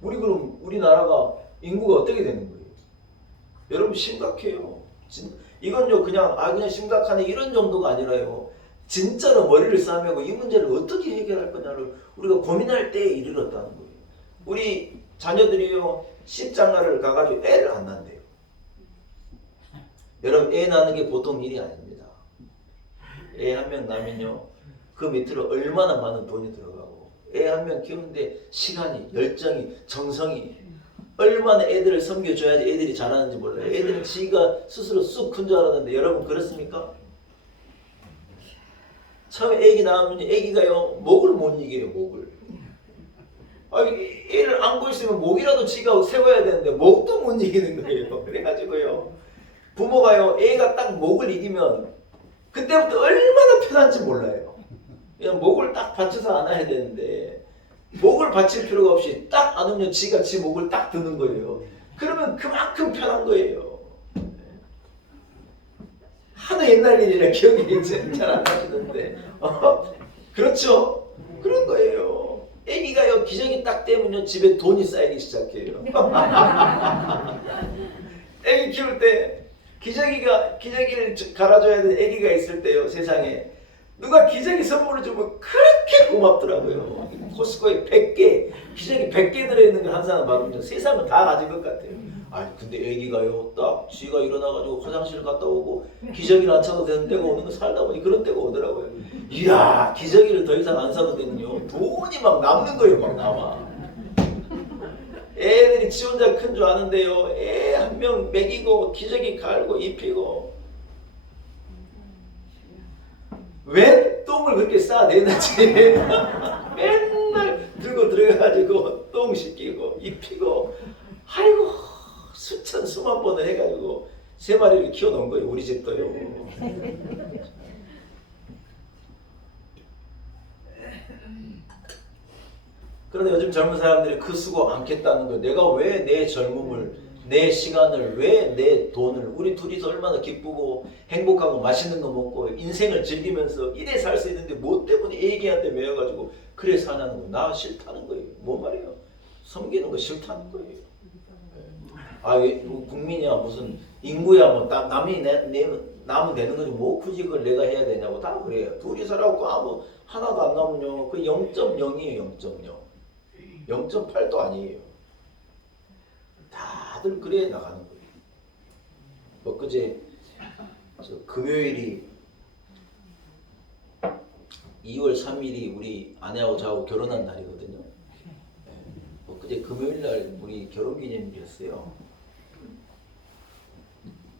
그럼 우리나라가 인구가 어떻게 되는 거예요? 여러분 심각해요. 이건요 그냥 심각하네 이런 정도가 아니라요. 진짜로 머리를 싸매고 이 문제를 어떻게 해결할 거냐를 우리가 고민할 때에 이르렀다는 거예요. 우리 자녀들이요 십장가를 가가지고 애를 안 낳는데요. 여러분 애 낳는 게 보통 일이 아닙니다. 애 한 명 낳으면요 그 밑으로 얼마나 많은 돈이 들어가고 애 한 명 키우는데 시간이 열정이 정성이 얼마나 애들을 섬겨줘야지 애들이 자라는지 몰라요. 애들은 지가 스스로 쑥 큰 줄 알았는데 여러분 그렇습니까? 처음에 애기 낳으면 애기가요 목을 못 이겨요. 목을. 아니 애를 안고 있으면 목이라도 지가 세워야 되는데 목도 못 이기는 거예요. 그래가지고요 부모가요 애가 딱 목을 이기면 그때부터 얼마나 편한지 몰라요. 그냥 목을 딱 받쳐서 안아야 되는데 목을 받칠 필요가 없이 딱 안으면 지가 지 목을 딱 드는 거예요. 그러면 그만큼 편한 거예요. 하도 옛날 일이라 기억이 잘 안 나시는데 그렇죠? 그런 거예요. 애기가요 기저귀 딱 떼면요 집에 돈이 쌓이기 시작해요. 애기 키울 때 기저귀를 갈아줘야 되는 애기가 있을 때요 세상에 누가 기저귀 선물을 주면 그렇게 고맙더라고요. 코스코에 100개 기저귀 100개 들어있는 걸 한 사람 받으면 세상을 다 가진 것 같아요. 아니 근데 애기가요 딱 쥐가 일어나가지고 화장실 갔다 오고 기저귀를 안 차도 되는 때가 오는 거 살다 보니 그런 때가 오더라고요. 이야 기저귀를 더 이상 안 사도 되는요 돈이 막 남는 거예요. 막 남아. 애들이 지 혼자 큰 줄 아는데요 애 한 명 먹이고 기저귀 갈고 입히고 왜 똥을 그렇게 쌓아내는지 맨날 들고 들어가가지고 똥 씻기고 입히고 아이고 수천 수만 번을 해가지고 3마리를 키워놓은 거예요. 우리 집도요. 그런데 요즘 젊은 사람들이 그 수고 않겠다는 거예요. 내가 왜 내 젊음을 내 시간을 왜 내 돈을 우리 둘이서 얼마나 기쁘고 행복하고 맛있는 거 먹고 인생을 즐기면서 이래 살 수 있는데 뭐 때문에 애기한테 매여가지고 그래 사냐는 거예요. 나 싫다는 거예요. 뭔 말이에요? 섬기는 거 싫다는 거예요. 아, 국민이야 무슨 인구야 뭐 남이 남은 되는 거지 뭐 굳이 그걸 내가 해야 되냐고 다 그래요. 둘이 살아갖고 아무 하나도 안 남으면요 그 0.0이에요. 0.0 0.8도 아니에요. 다들 그래 나가는 거예요. 뭐 그제 금요일이 2월 3일이 우리 아내하고 저하고 결혼한 날이거든요. 뭐 그제 금요일날 우리 결혼기념일이었어요.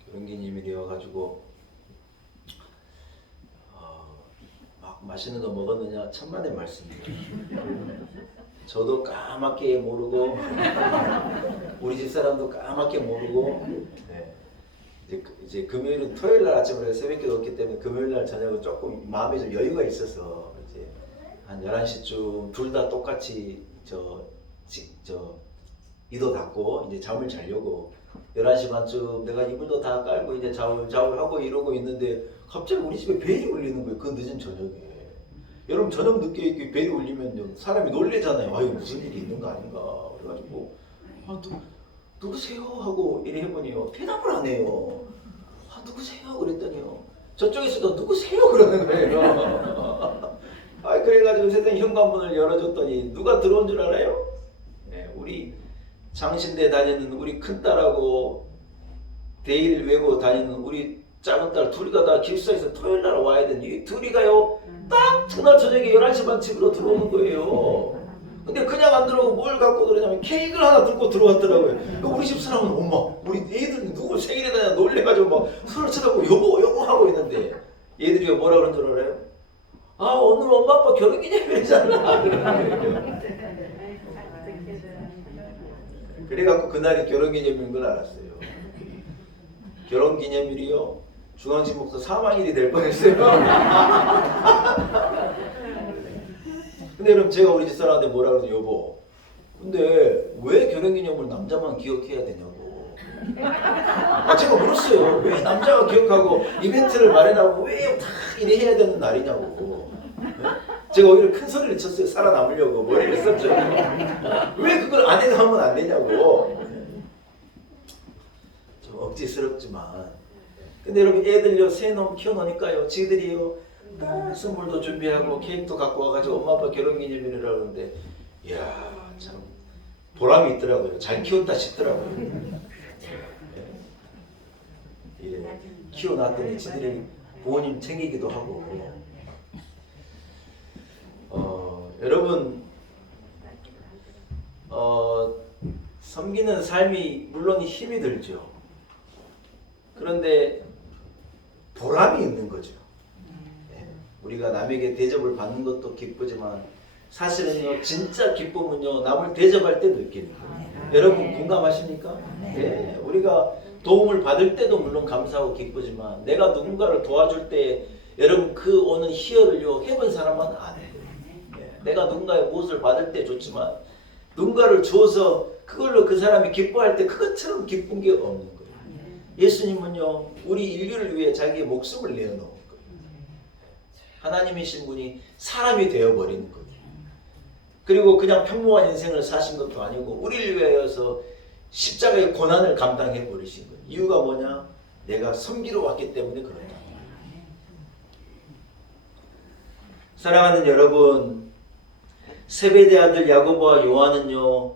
결혼기념일이어가지고 막 맛있는 거 먹었느냐 천만의 말씀이에요. 저도 까맣게 모르고 우리 집 사람도 까맣게 모르고 네. 이제 금요일은 토요일날 아침에 새벽기도 없기 때문에 금요일날 저녁은 조금 마음에 좀 여유가 있어서 이제 한 11시쯤 둘 다 똑같이 이도 닫고 이제 잠을 자려고 11시 반쯤 내가 이불도 다 깔고 이제 잠을 하고 이러고 있는데 갑자기 우리 집에 벨이 울리는 거예요. 그 늦은 저녁에. 여러분 저녁 늦게 이렇게 벨이 울리면 사람이 놀래잖아요. 아유 무슨 일이 있는 거 아닌가. 그래가지고 누구세요? 하고 이래 해보니요 대답을 안 해요. 누구세요? 그랬더니요 저쪽에서도 누구세요? 그러는 거예요. 그래가지고 세상 현관문을 열어줬더니 누가 들어온 줄 알아요? 네, 우리 장신대 다니는 우리 큰딸하고 대일 외고 다니는 우리 작은 딸 둘이가 다 기숙사에서 토요일날 와야 되는데 이 둘이가요 딱 그날 저녁에 11시 반 집으로 들어오는 거예요. 근데 그냥 안 들어오고 뭘 갖고 그러냐면 케이크를 하나 들고 들어왔더라고요. 우리 집 사람은 엄마 우리 애들 누구 생일에다 놀래가지고 막 서로 쳐다보고 여보 하고 있는데 얘들이 뭐라 그런 줄 알아요? 오늘 엄마 아빠 결혼기념일이잖아. 그래갖고 그날이 결혼기념일인 걸 알았어요. 결혼기념일이요 중앙지 목사 사망일이 될 뻔했어요. 근데 그럼 제가 우리 집사람한테 뭐라 그러죠? 여보 근데 왜 결혼기념일 남자만 기억해야 되냐고. 제가 물었어요. 왜 남자가 기억하고 이벤트를 마련하고 왜 다 이래 해야 되는 날이냐고. 제가 오히려 큰 소리를 쳤어요. 살아남으려고 머리를 썼죠. 왜 그걸 아내가 하면 안 되냐고. 좀 억지스럽지만 근데 여러분 애들요 새 놈 키워놓으니까요 지들이요 선물도 준비하고 케이크도 갖고 와가지고 엄마 아빠 결혼기념일이라고 그러는데 이야 참 보람이 있더라고요. 잘 키웠다 싶더라고요. 예, 키워놨더니 지들이 부모님 챙기기도 하고. 여러분 섬기는 삶이 물론 힘이 들죠. 그런데 보람이 있는 거죠. 네. 우리가 남에게 대접을 받는 것도 기쁘지만 사실은요, 진짜 기쁨은요, 남을 대접할 때 느끼는 거예요. 여러분 공감하십니까? 네. 우리가 도움을 받을 때도 물론 감사하고 기쁘지만 내가 누군가를 도와줄 때 여러분 그 오는 희열을요, 해본 사람만 아는 거예요. 네. 내가 누군가의 무엇을 받을 때 좋지만 누군가를 주어서 그걸로 그 사람이 기뻐할 때 그것처럼 기쁜 게 없는 거예요. 예수님은요, 우리 인류를 위해 자기의 목숨을 내어놓은 거예요. 하나님이신 분이 사람이 되어버리는 거예요. 그리고 그냥 평범한 인생을 사신 것도 아니고 우리를 위하여서 십자가의 고난을 감당해 버리신 거예요. 이유가 뭐냐? 내가 섬기러 왔기 때문에 그렇다. 사랑하는 여러분, 세베대 아들 야고보와 요한은요,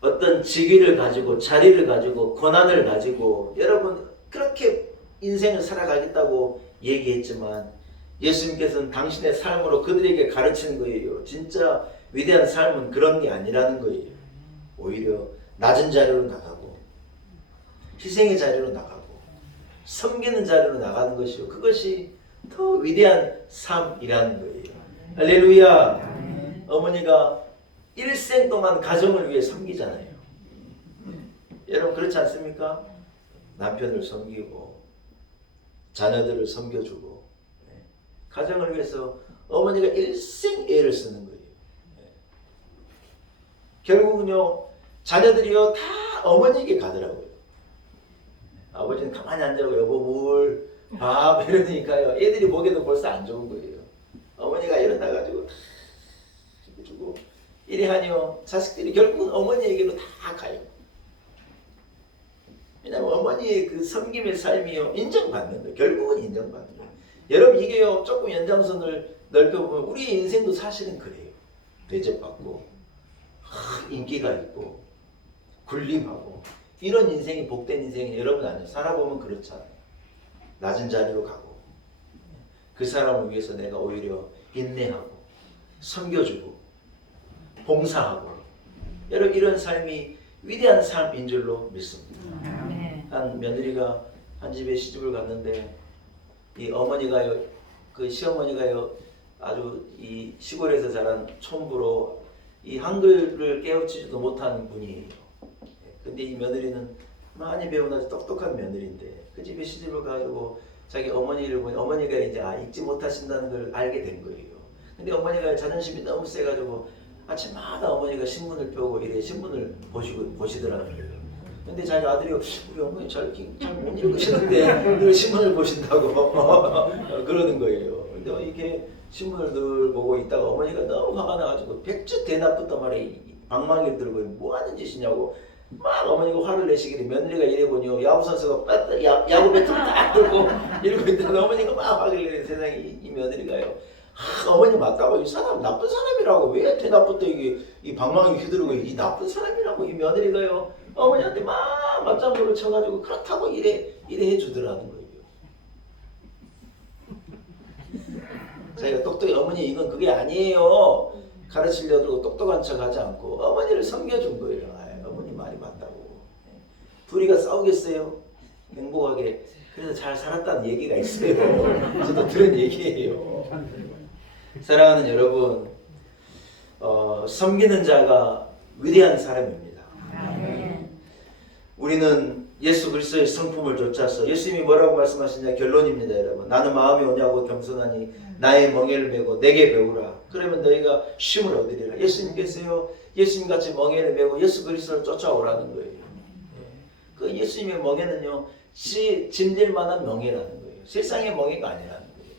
어떤 직위를 가지고 자리를 가지고 권한을 가지고 여러분 그렇게 인생을 살아가겠다고 얘기했지만 예수님께서는 당신의 삶으로 그들에게 가르치는 거예요. 진짜 위대한 삶은 그런 게 아니라는 거예요. 오히려 낮은 자리로 나가고 희생의 자리로 나가고 섬기는 자리로 나가는 것이요, 그것이 더 위대한 삶이라는 거예요. 할렐루야. 어머니가 일생 동안 가정을 위해 섬기잖아요. 여러분 그렇지 않습니까? 남편을 섬기고 자녀들을 섬겨주고 가정을 위해서 어머니가 일생 애를 쓰는 거예요. 결국은요, 자녀들이요 다 어머니에게 가더라고요. 아버지는 가만히 앉아고 여보 물, 밥 이러니까요, 애들이 보기에도 벌써 안 좋은 거예요. 어머니가 일어나가지고 다 주고 이래 하니요, 자식들이 결국은 어머니에게로 다 가요. 왜냐하면 어머니의 그 섬김의 삶이요, 인정받는 거예요. 결국은 인정받는 거예요. 여러분 이게요, 조금 연장선을 넓혀보면 우리의 인생도 사실은 그래요. 대접받고 인기가 있고 군림하고 이런 인생이 복된 인생이 여러분 아니에요. 살아보면 그렇잖아요. 낮은 자리로 가고 그 사람을 위해서 내가 오히려 인내하고 섬겨주고 봉사하고 여러분 이런 삶이 위대한 삶인 줄로 믿습니다. 한 며느리가 한 집에 시집을 갔는데 이 어머니가요, 그 시어머니가요, 아주 이 시골에서 자란 촌부로 이 한글을 깨우치지도 못하는 분이에요. 근데 이 며느리는 많이 배운 아주 똑똑한 며느리인데 그 집에 시집을 가지고 자기 어머니를 보니 어머니가 이제 읽지 못하신다는 걸 알게 된 거예요. 근데 어머니가 자존심이 너무 세가지고 아침마다 어머니가 신문을 펴고 이래 신문을 보시더라고요. 근데 자기 아들이 우리 어머니 잘 못 읽으시는데 늘 신문을 보신다고 그러는 거예요. 근데 이렇게 신문을 늘 보고 있다가 어머니가 너무 화가 나가지고 백주 대낮부터 말해 방망이를 들고 뭐 하는 짓이냐고 막 어머니가 화를 내시길래 며느리가 이래 보니요, 야구 선수가 야구 배트를 딱 들고 이러고 있다가 어머니가 막 화를 내는 세상에 이 며느리가요, 어머니 맞다고, 이 사람 나쁜 사람이라고, 왜 대낮부터 이 방망이 휘두르고 이 나쁜 사람이라고 이 며느리가요 어머니한테 막 맞장구를 쳐가지고 그렇다고 이래 해주더라는 거예요. 자기가 똑똑히 어머니 이건 그게 아니에요 가르치려고 똑똑한 척 하지 않고 어머니를 섬겨준 거예요. 어머니 말이 맞다고. 둘이가 싸우겠어요? 행복하게 그래서 잘 살았다는 얘기가 있어요. 저도 들은 얘기예요. 사랑하는 여러분, 섬기는 자가 위대한 사람입니다. 우리는 예수 그리스도의 성품을 좇아서 예수님이 뭐라고 말씀하시냐 결론입니다. 여러분, 나는 마음이 오냐고 겸손하니 나의 멍에를 메고 내게 배우라. 그러면 너희가 쉼을 얻으리라. 예수님께서요, 예수님같이 멍에를 메고 예수 그리스도를 쫓아오라는 거예요. 그 예수님의 멍에는요, 짐질 만한 멍에라는 거예요. 세상의 멍에가 아니라는 거예요.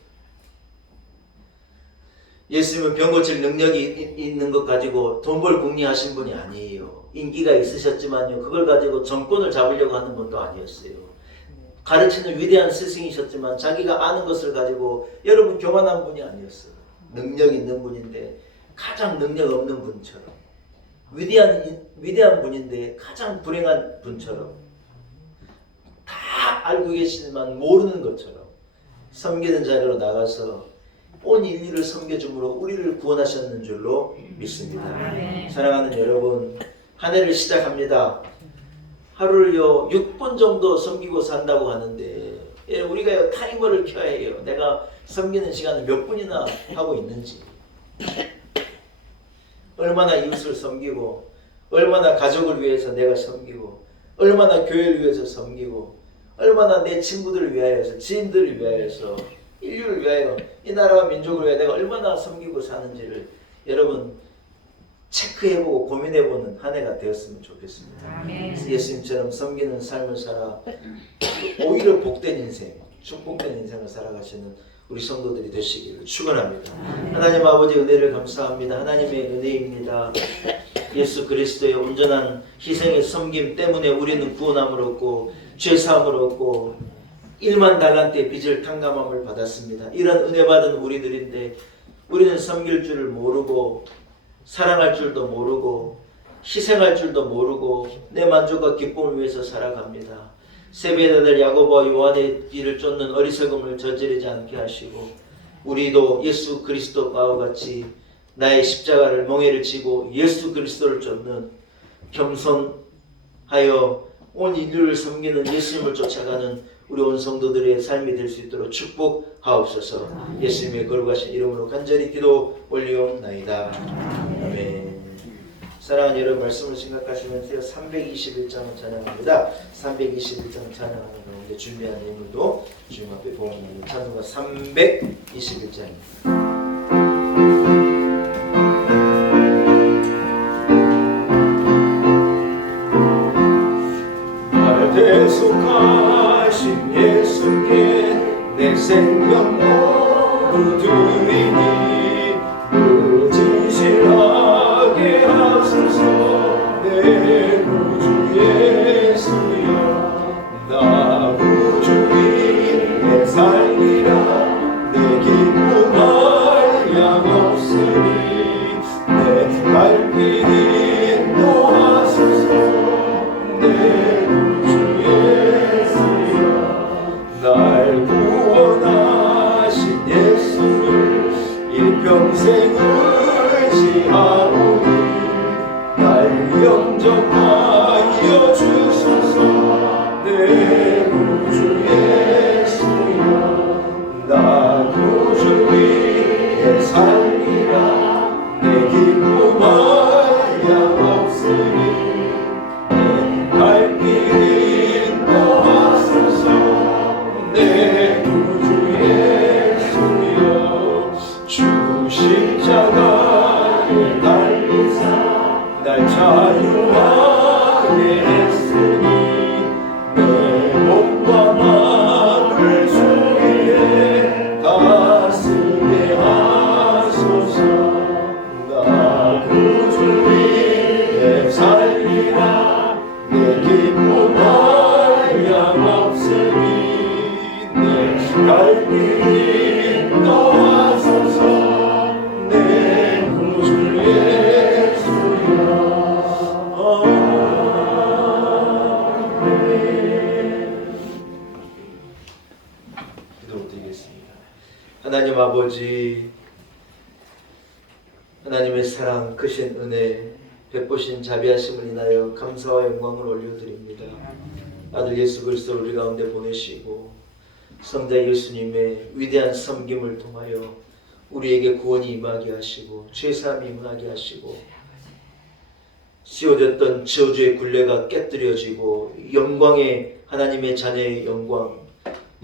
예수님은 병 고칠 능력이 있는 것 가지고 돈 벌 궁리하신 분이 아니에요. 인기가 있으셨지만요, 그걸 가지고 정권을 잡으려고 하는 분도 아니었어요. 가르치는 위대한 스승이셨지만 자기가 아는 것을 가지고 여러분 교만한 분이 아니었어요. 능력 있는 분인데 가장 능력 없는 분처럼 위대한 분인데 가장 불행한 분처럼 다 알고 계시지만 모르는 것처럼 섬기는 자리로 나가서 온 인류를 섬겨줌으로 우리를 구원하셨는 줄로 믿습니다. 사랑하는 여러분, 한 해를 시작합니다. 하루를요 6분 정도 섬기고 산다고 하는데 우리가 타이머를 켜야 해요. 내가 섬기는 시간을 몇 분이나 하고 있는지, 얼마나 이웃을 섬기고, 얼마나 가족을 위해서 내가 섬기고, 얼마나 교회를 위해서 섬기고, 얼마나 내 친구들을 위하여서, 지인들을 위하여서, 인류를 위하여, 이 나라와 민족을 위하여 내가 얼마나 섬기고 사는지를 여러분 체크해보고 고민해보는 한 해가 되었으면 좋겠습니다. 예수님처럼 섬기는 삶을 살아 오히려 복된 인생, 축복된 인생을 살아가시는 우리 성도들이 되시기를 축원합니다. 하나님 아버지 은혜를 감사합니다. 하나님의 은혜입니다. 예수 그리스도의 온전한 희생의 섬김 때문에 우리는 구원함을 얻고 죄사함을 얻고 1만 달란트의 빚을 탕감함을 받았습니다. 이런 은혜 받은 우리들인데 우리는 섬길 줄을 모르고 사랑할 줄도 모르고 희생할 줄도 모르고 내 만족과 기쁨을 위해서 살아갑니다. 세배자들 야고보와 요한의 뒤를 쫓는 어리석음을 저지르지 않게 하시고 우리도 예수 그리스도와 같이 나의 십자가를 멍에를 지고 예수 그리스도를 쫓는 겸손하여 온 인류를 섬기는 예수님을 쫓아가는 우리 온 성도들의 삶이 될 수 있도록 축복하옵소서. 예수님의 거룩하신 이름으로 간절히 기도 올리옵나이다. 아멘. 사랑하는 여러분, 말씀을 생각하시면서 321장을 찬양합니다. 321장 찬양하는 가운데 준비한 예물도 주님 앞에 보옵니다. 찬송가 321장입니다. 대속하신 예수께 내 생명 모두 드리니 진실하게 하소서. 내 구주 예수여 나 구주 위에 살리라. 내 기쁨할 양 없으니 내 발길 인도하소서. 내 날 구원하신 예수를 일평생 의지하오니 날 영접하여 주소서. 내 구주 예수여 나 구주 위에 살리라. 내 기쁨할 양 없으니 내 갈 길 인도하소서. 내 구주 예수여 주 십자가를 달리사 날 자유하게 했으니 내 몸과 마음을 주 위에 다스게 하소서. 나 구주 위에 살리라. 내 기쁨할 양 없으니 갈 길 인도하소서. 내 구주 예수여 아멘. 기도드리겠습니다. 하나님 아버지, 하나님의 사랑, 크신 은혜, 베푸신 자비하심을 인하여 감사와 영광을 올려드립니다. 아들 예수 그리스도를 우리 가운데 보내시고 성자 예수님의 위대한 섬김을 통하여 우리에게 구원이 임하게 하시고 죄사함이 임하게 하시고 씌워졌던 저주의 굴레가 깨뜨려지고 영광의 하나님의 자녀의 영광,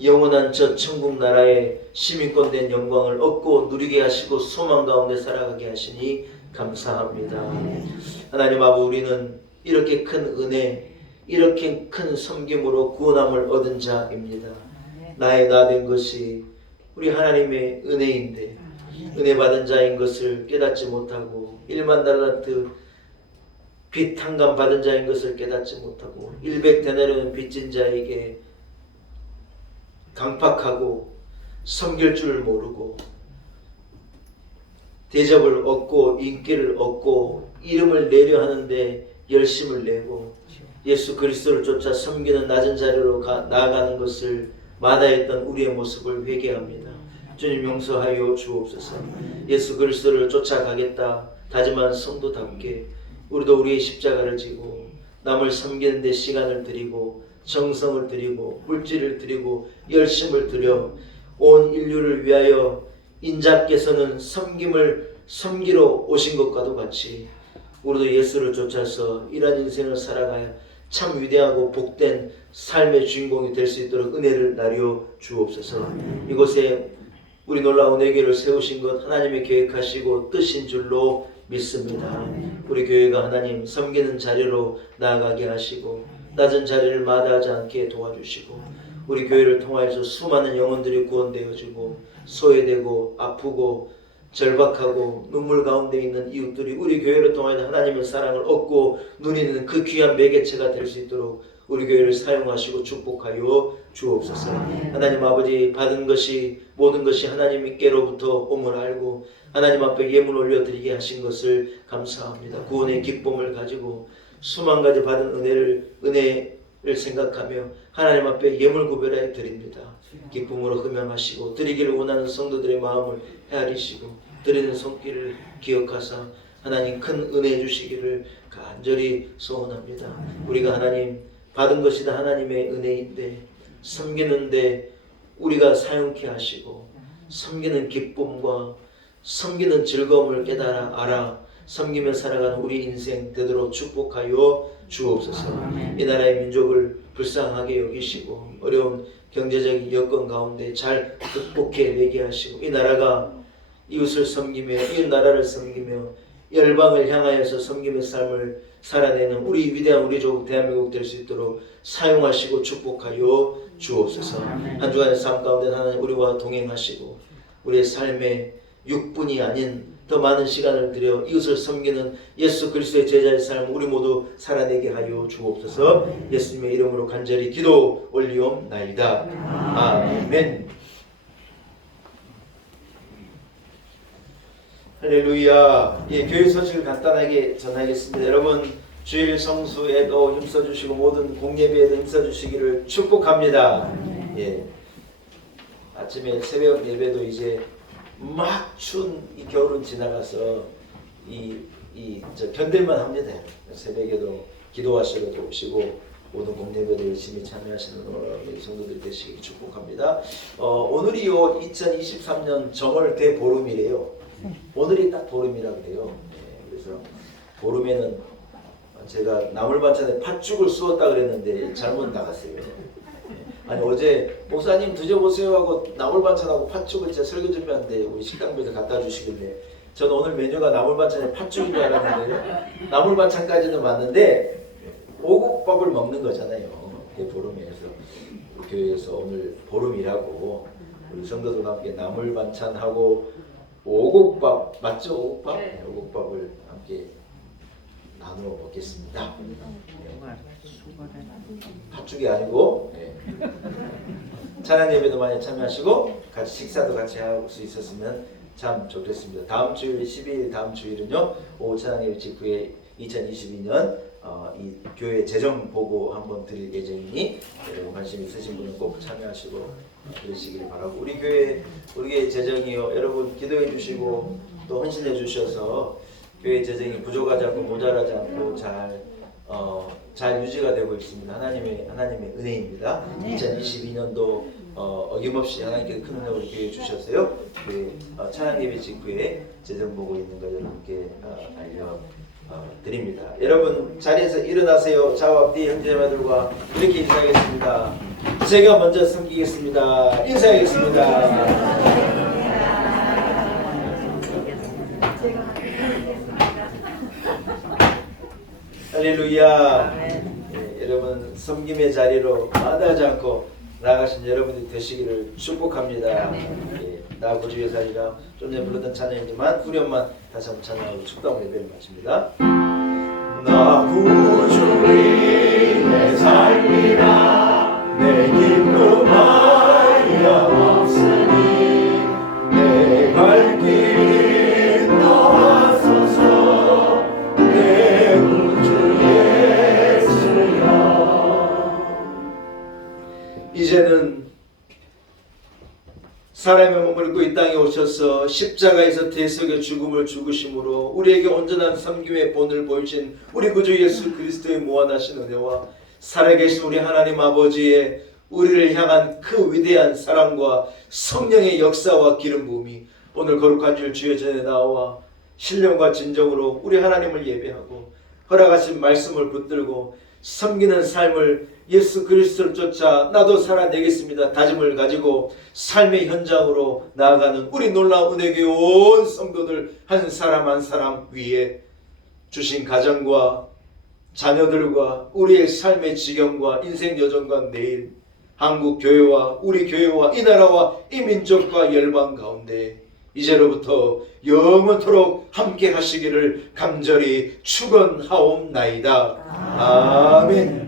영원한 저 천국 나라의 시민권 된 영광을 얻고 누리게 하시고 소망 가운데 살아가게 하시니 감사합니다. 하나님 아버지, 우리는 이렇게 큰 은혜, 이렇게 큰 섬김으로 구원함을 얻은 자입니다. 나의 나 된 것이 우리 하나님의 은혜인데 은혜 받은 자인 것을 깨닫지 못하고 1만 달란트 빚 탕감 받은 자인 것을 깨닫지 못하고 100데나리온 빚진 자에게 강팍하고 섬길 줄 모르고 대접을 얻고 인기를 얻고 이름을 내려 하는데 열심을 내고 예수 그리스도를 쫓아 섬기는 낮은 자리로 나아가는 것을 마다했던 우리의 모습을 회개합니다. 주님 용서하여 주옵소서. 예수 그리스도를 쫓아가겠다 다짐한 성도답게 우리도 우리의 십자가를 지고 남을 섬기는 데 시간을 들이고 정성을 들이고 물질을 들이고 열심을 들여 온 인류를 위하여 인자께서는 섬기러 오신 것과도 같이 우리도 예수를 쫓아서 이런 인생을 살아가야 참 위대하고 복된 삶의 주인공이 될 수 있도록 은혜를 나려 주옵소서. 이곳에 우리 놀라운 회개를 세우신 것 하나님의 계획하시고 뜻인 줄로 믿습니다. 우리 교회가 하나님 섬기는 자리로 나아가게 하시고 낮은 자리를 마다하지 않게 도와주시고 우리 교회를 통하여서 수많은 영혼들이 구원되어지고 소외되고 아프고 절박하고 눈물 가운데 있는 이웃들이 우리 교회를 통하여 하나님의 사랑을 얻고 누리는 그 귀한 매개체가 될 수 있도록 우리 교회를 사용하시고 축복하여 주옵소서. 하나님 아버지 받은 것이 모든 것이 하나님께로부터 옴을 알고 하나님 앞에 예물 올려드리게 하신 것을 감사합니다. 구원의 기쁨을 가지고 수만 가지 받은 은혜를 생각하며 하나님 앞에 예물 구별하여 드립니다. 기쁨으로 흠양하시고 드리기를 원하는 성도들의 마음을 헤아리시고 드리는 손길을 기억하사 하나님 큰 은혜 주시기를 간절히 소원합니다. 우리가 하나님 받은 것이 다 하나님의 은혜인데 섬기는데 우리가 사용케 하시고 섬기는 기쁨과 섬기는 즐거움을 깨달아 알아 섬기며 살아가는 우리 인생 되도록 축복하여 주옵소서. 이 나라의 민족을 불쌍하게 여기시고 어려운 경제적인 여건 가운데 잘 극복해 내게 하시고 이 나라가 이웃을 섬기며 이 나라를 섬기며 열방을 향하여서 섬김의 삶을 살아내는 우리 위대한 우리 조국 대한민국 될 수 있도록 사용하시고 축복하여 주옵소서. 한 주간의 삶 가운데 하나님 우리와 동행하시고 우리의 삶의 육분이 아닌 더 많은 시간을 들여 이웃을 섬기는 예수 그리스도의 제자의 삶을 우리 모두 살아내게 하여 주옵소서. 예수님의 이름으로 간절히 기도 올리옵나이다. 아멘. 할렐루야. 예, 교회 소식을 간단하게 전하겠습니다. 여러분 주일 성수에도 힘써주시고 모든 공예배에도 힘써주시기를 축복합니다. 예, 아침에 새벽 예배도 이제 막 추운 이 겨울은 지나가서 견딜만 합니다. 새벽에도 기도하시러 오시고 모든 공예배도 열심히 참여하시는 우리 성도들이 되시길 축복합니다. 오늘이요 2023년 정월 대보름이래요. 오늘이 딱 보름이라고 해요. 그래서 보름에는 제가 나물 반찬에 팥죽을 쑤었다 그랬는데 잘못 나갔어요. 아니 어제 목사님 드셔보세요 하고 나물 반찬하고 팥죽을 제가 설교 준비하는데 우리 식당부에서 갖다 주시길래 저는 오늘 메뉴가 나물 반찬에 팥죽인 줄 알았는데요. 나물 반찬까지는 맞는데 오곡밥을 먹는 거잖아요. 보름에서 교회에서 오늘 보름이라고 우리 성도들과 함께 나물 반찬하고 오곡밥 맞죠? 오곡밥? 네, 오곡밥을 함께 나누어 먹겠습니다. 팥죽이 아니고 찬양 예배도 많이 참여하시고 같이 식사도 같이 할 수 있었으면 참 좋겠습니다. 다음 주일 12일 다음 주일은요 오후 찬양 예배 직후에 2022년 이 교회 재정 보고 한번 드릴 예정이니 여러분 관심 있으신 분은 꼭 참여하시고 그러시길 바라고 우리 교회 재정이요 여러분 기도해 주시고 또 헌신해 주셔서 교회 재정이 부족하지 않고 모자라지 않고 잘 유지가 되고 있습니다. 하나님의 은혜입니다. 2022년도 어김없이 하나님께서 큰 은혜를 우리 교회에 주셨어요. 찬양 예배 직후에 재정 보고 있는 거 여러분께 드립니다. 여러분 자리에서 일어나세요. 좌와 앞뒤 형제자매들과 이렇게 인사하겠습니다. 제가 먼저 섬기겠습니다. 인사하겠습니다. 할렐루야. 여러분 섬김의 자리로 마다하지 않고 나아가신 여러분들이 되시기를 축복합니다. 나 구주 위에 살리라 좀 전에 불렀던 찬양이지만 후렴만 다시 한번 찬양하고 축도하고 예배를 마칩니다. 나 구주 위에 살리라 내 기쁨 하염없으니 내 갈 길은 사람의 몸을 입고 이 땅에 오셔서 십자가에서 대속의 죽음을 죽으심으로 우리에게 온전한 섬김의 본을 보이신 우리 구주 예수 그리스도의 무한하신 은혜와 살아계신 우리 하나님 아버지의 우리를 향한 그 위대한 사랑과 성령의 역사와 기름 부음이 오늘 거룩한 줄 주의 전에 나와 신령과 진정으로 우리 하나님을 예배하고 허락하신 말씀을 붙들고 섬기는 삶을 예수 그리스도를 쫓아 나도 살아내겠습니다 다짐을 가지고 삶의 현장으로 나아가는 우리 놀라운 은혜교회 온 성도들 한 사람 한 사람 위에 주신 가정과 자녀들과 우리의 삶의 지경과 인생 여정과 내일 한국 교회와 우리 교회와 이 나라와 이 민족과 열방 가운데 이제로부터 영원토록 함께 하시기를 간절히 축원하옵나이다. 아멘.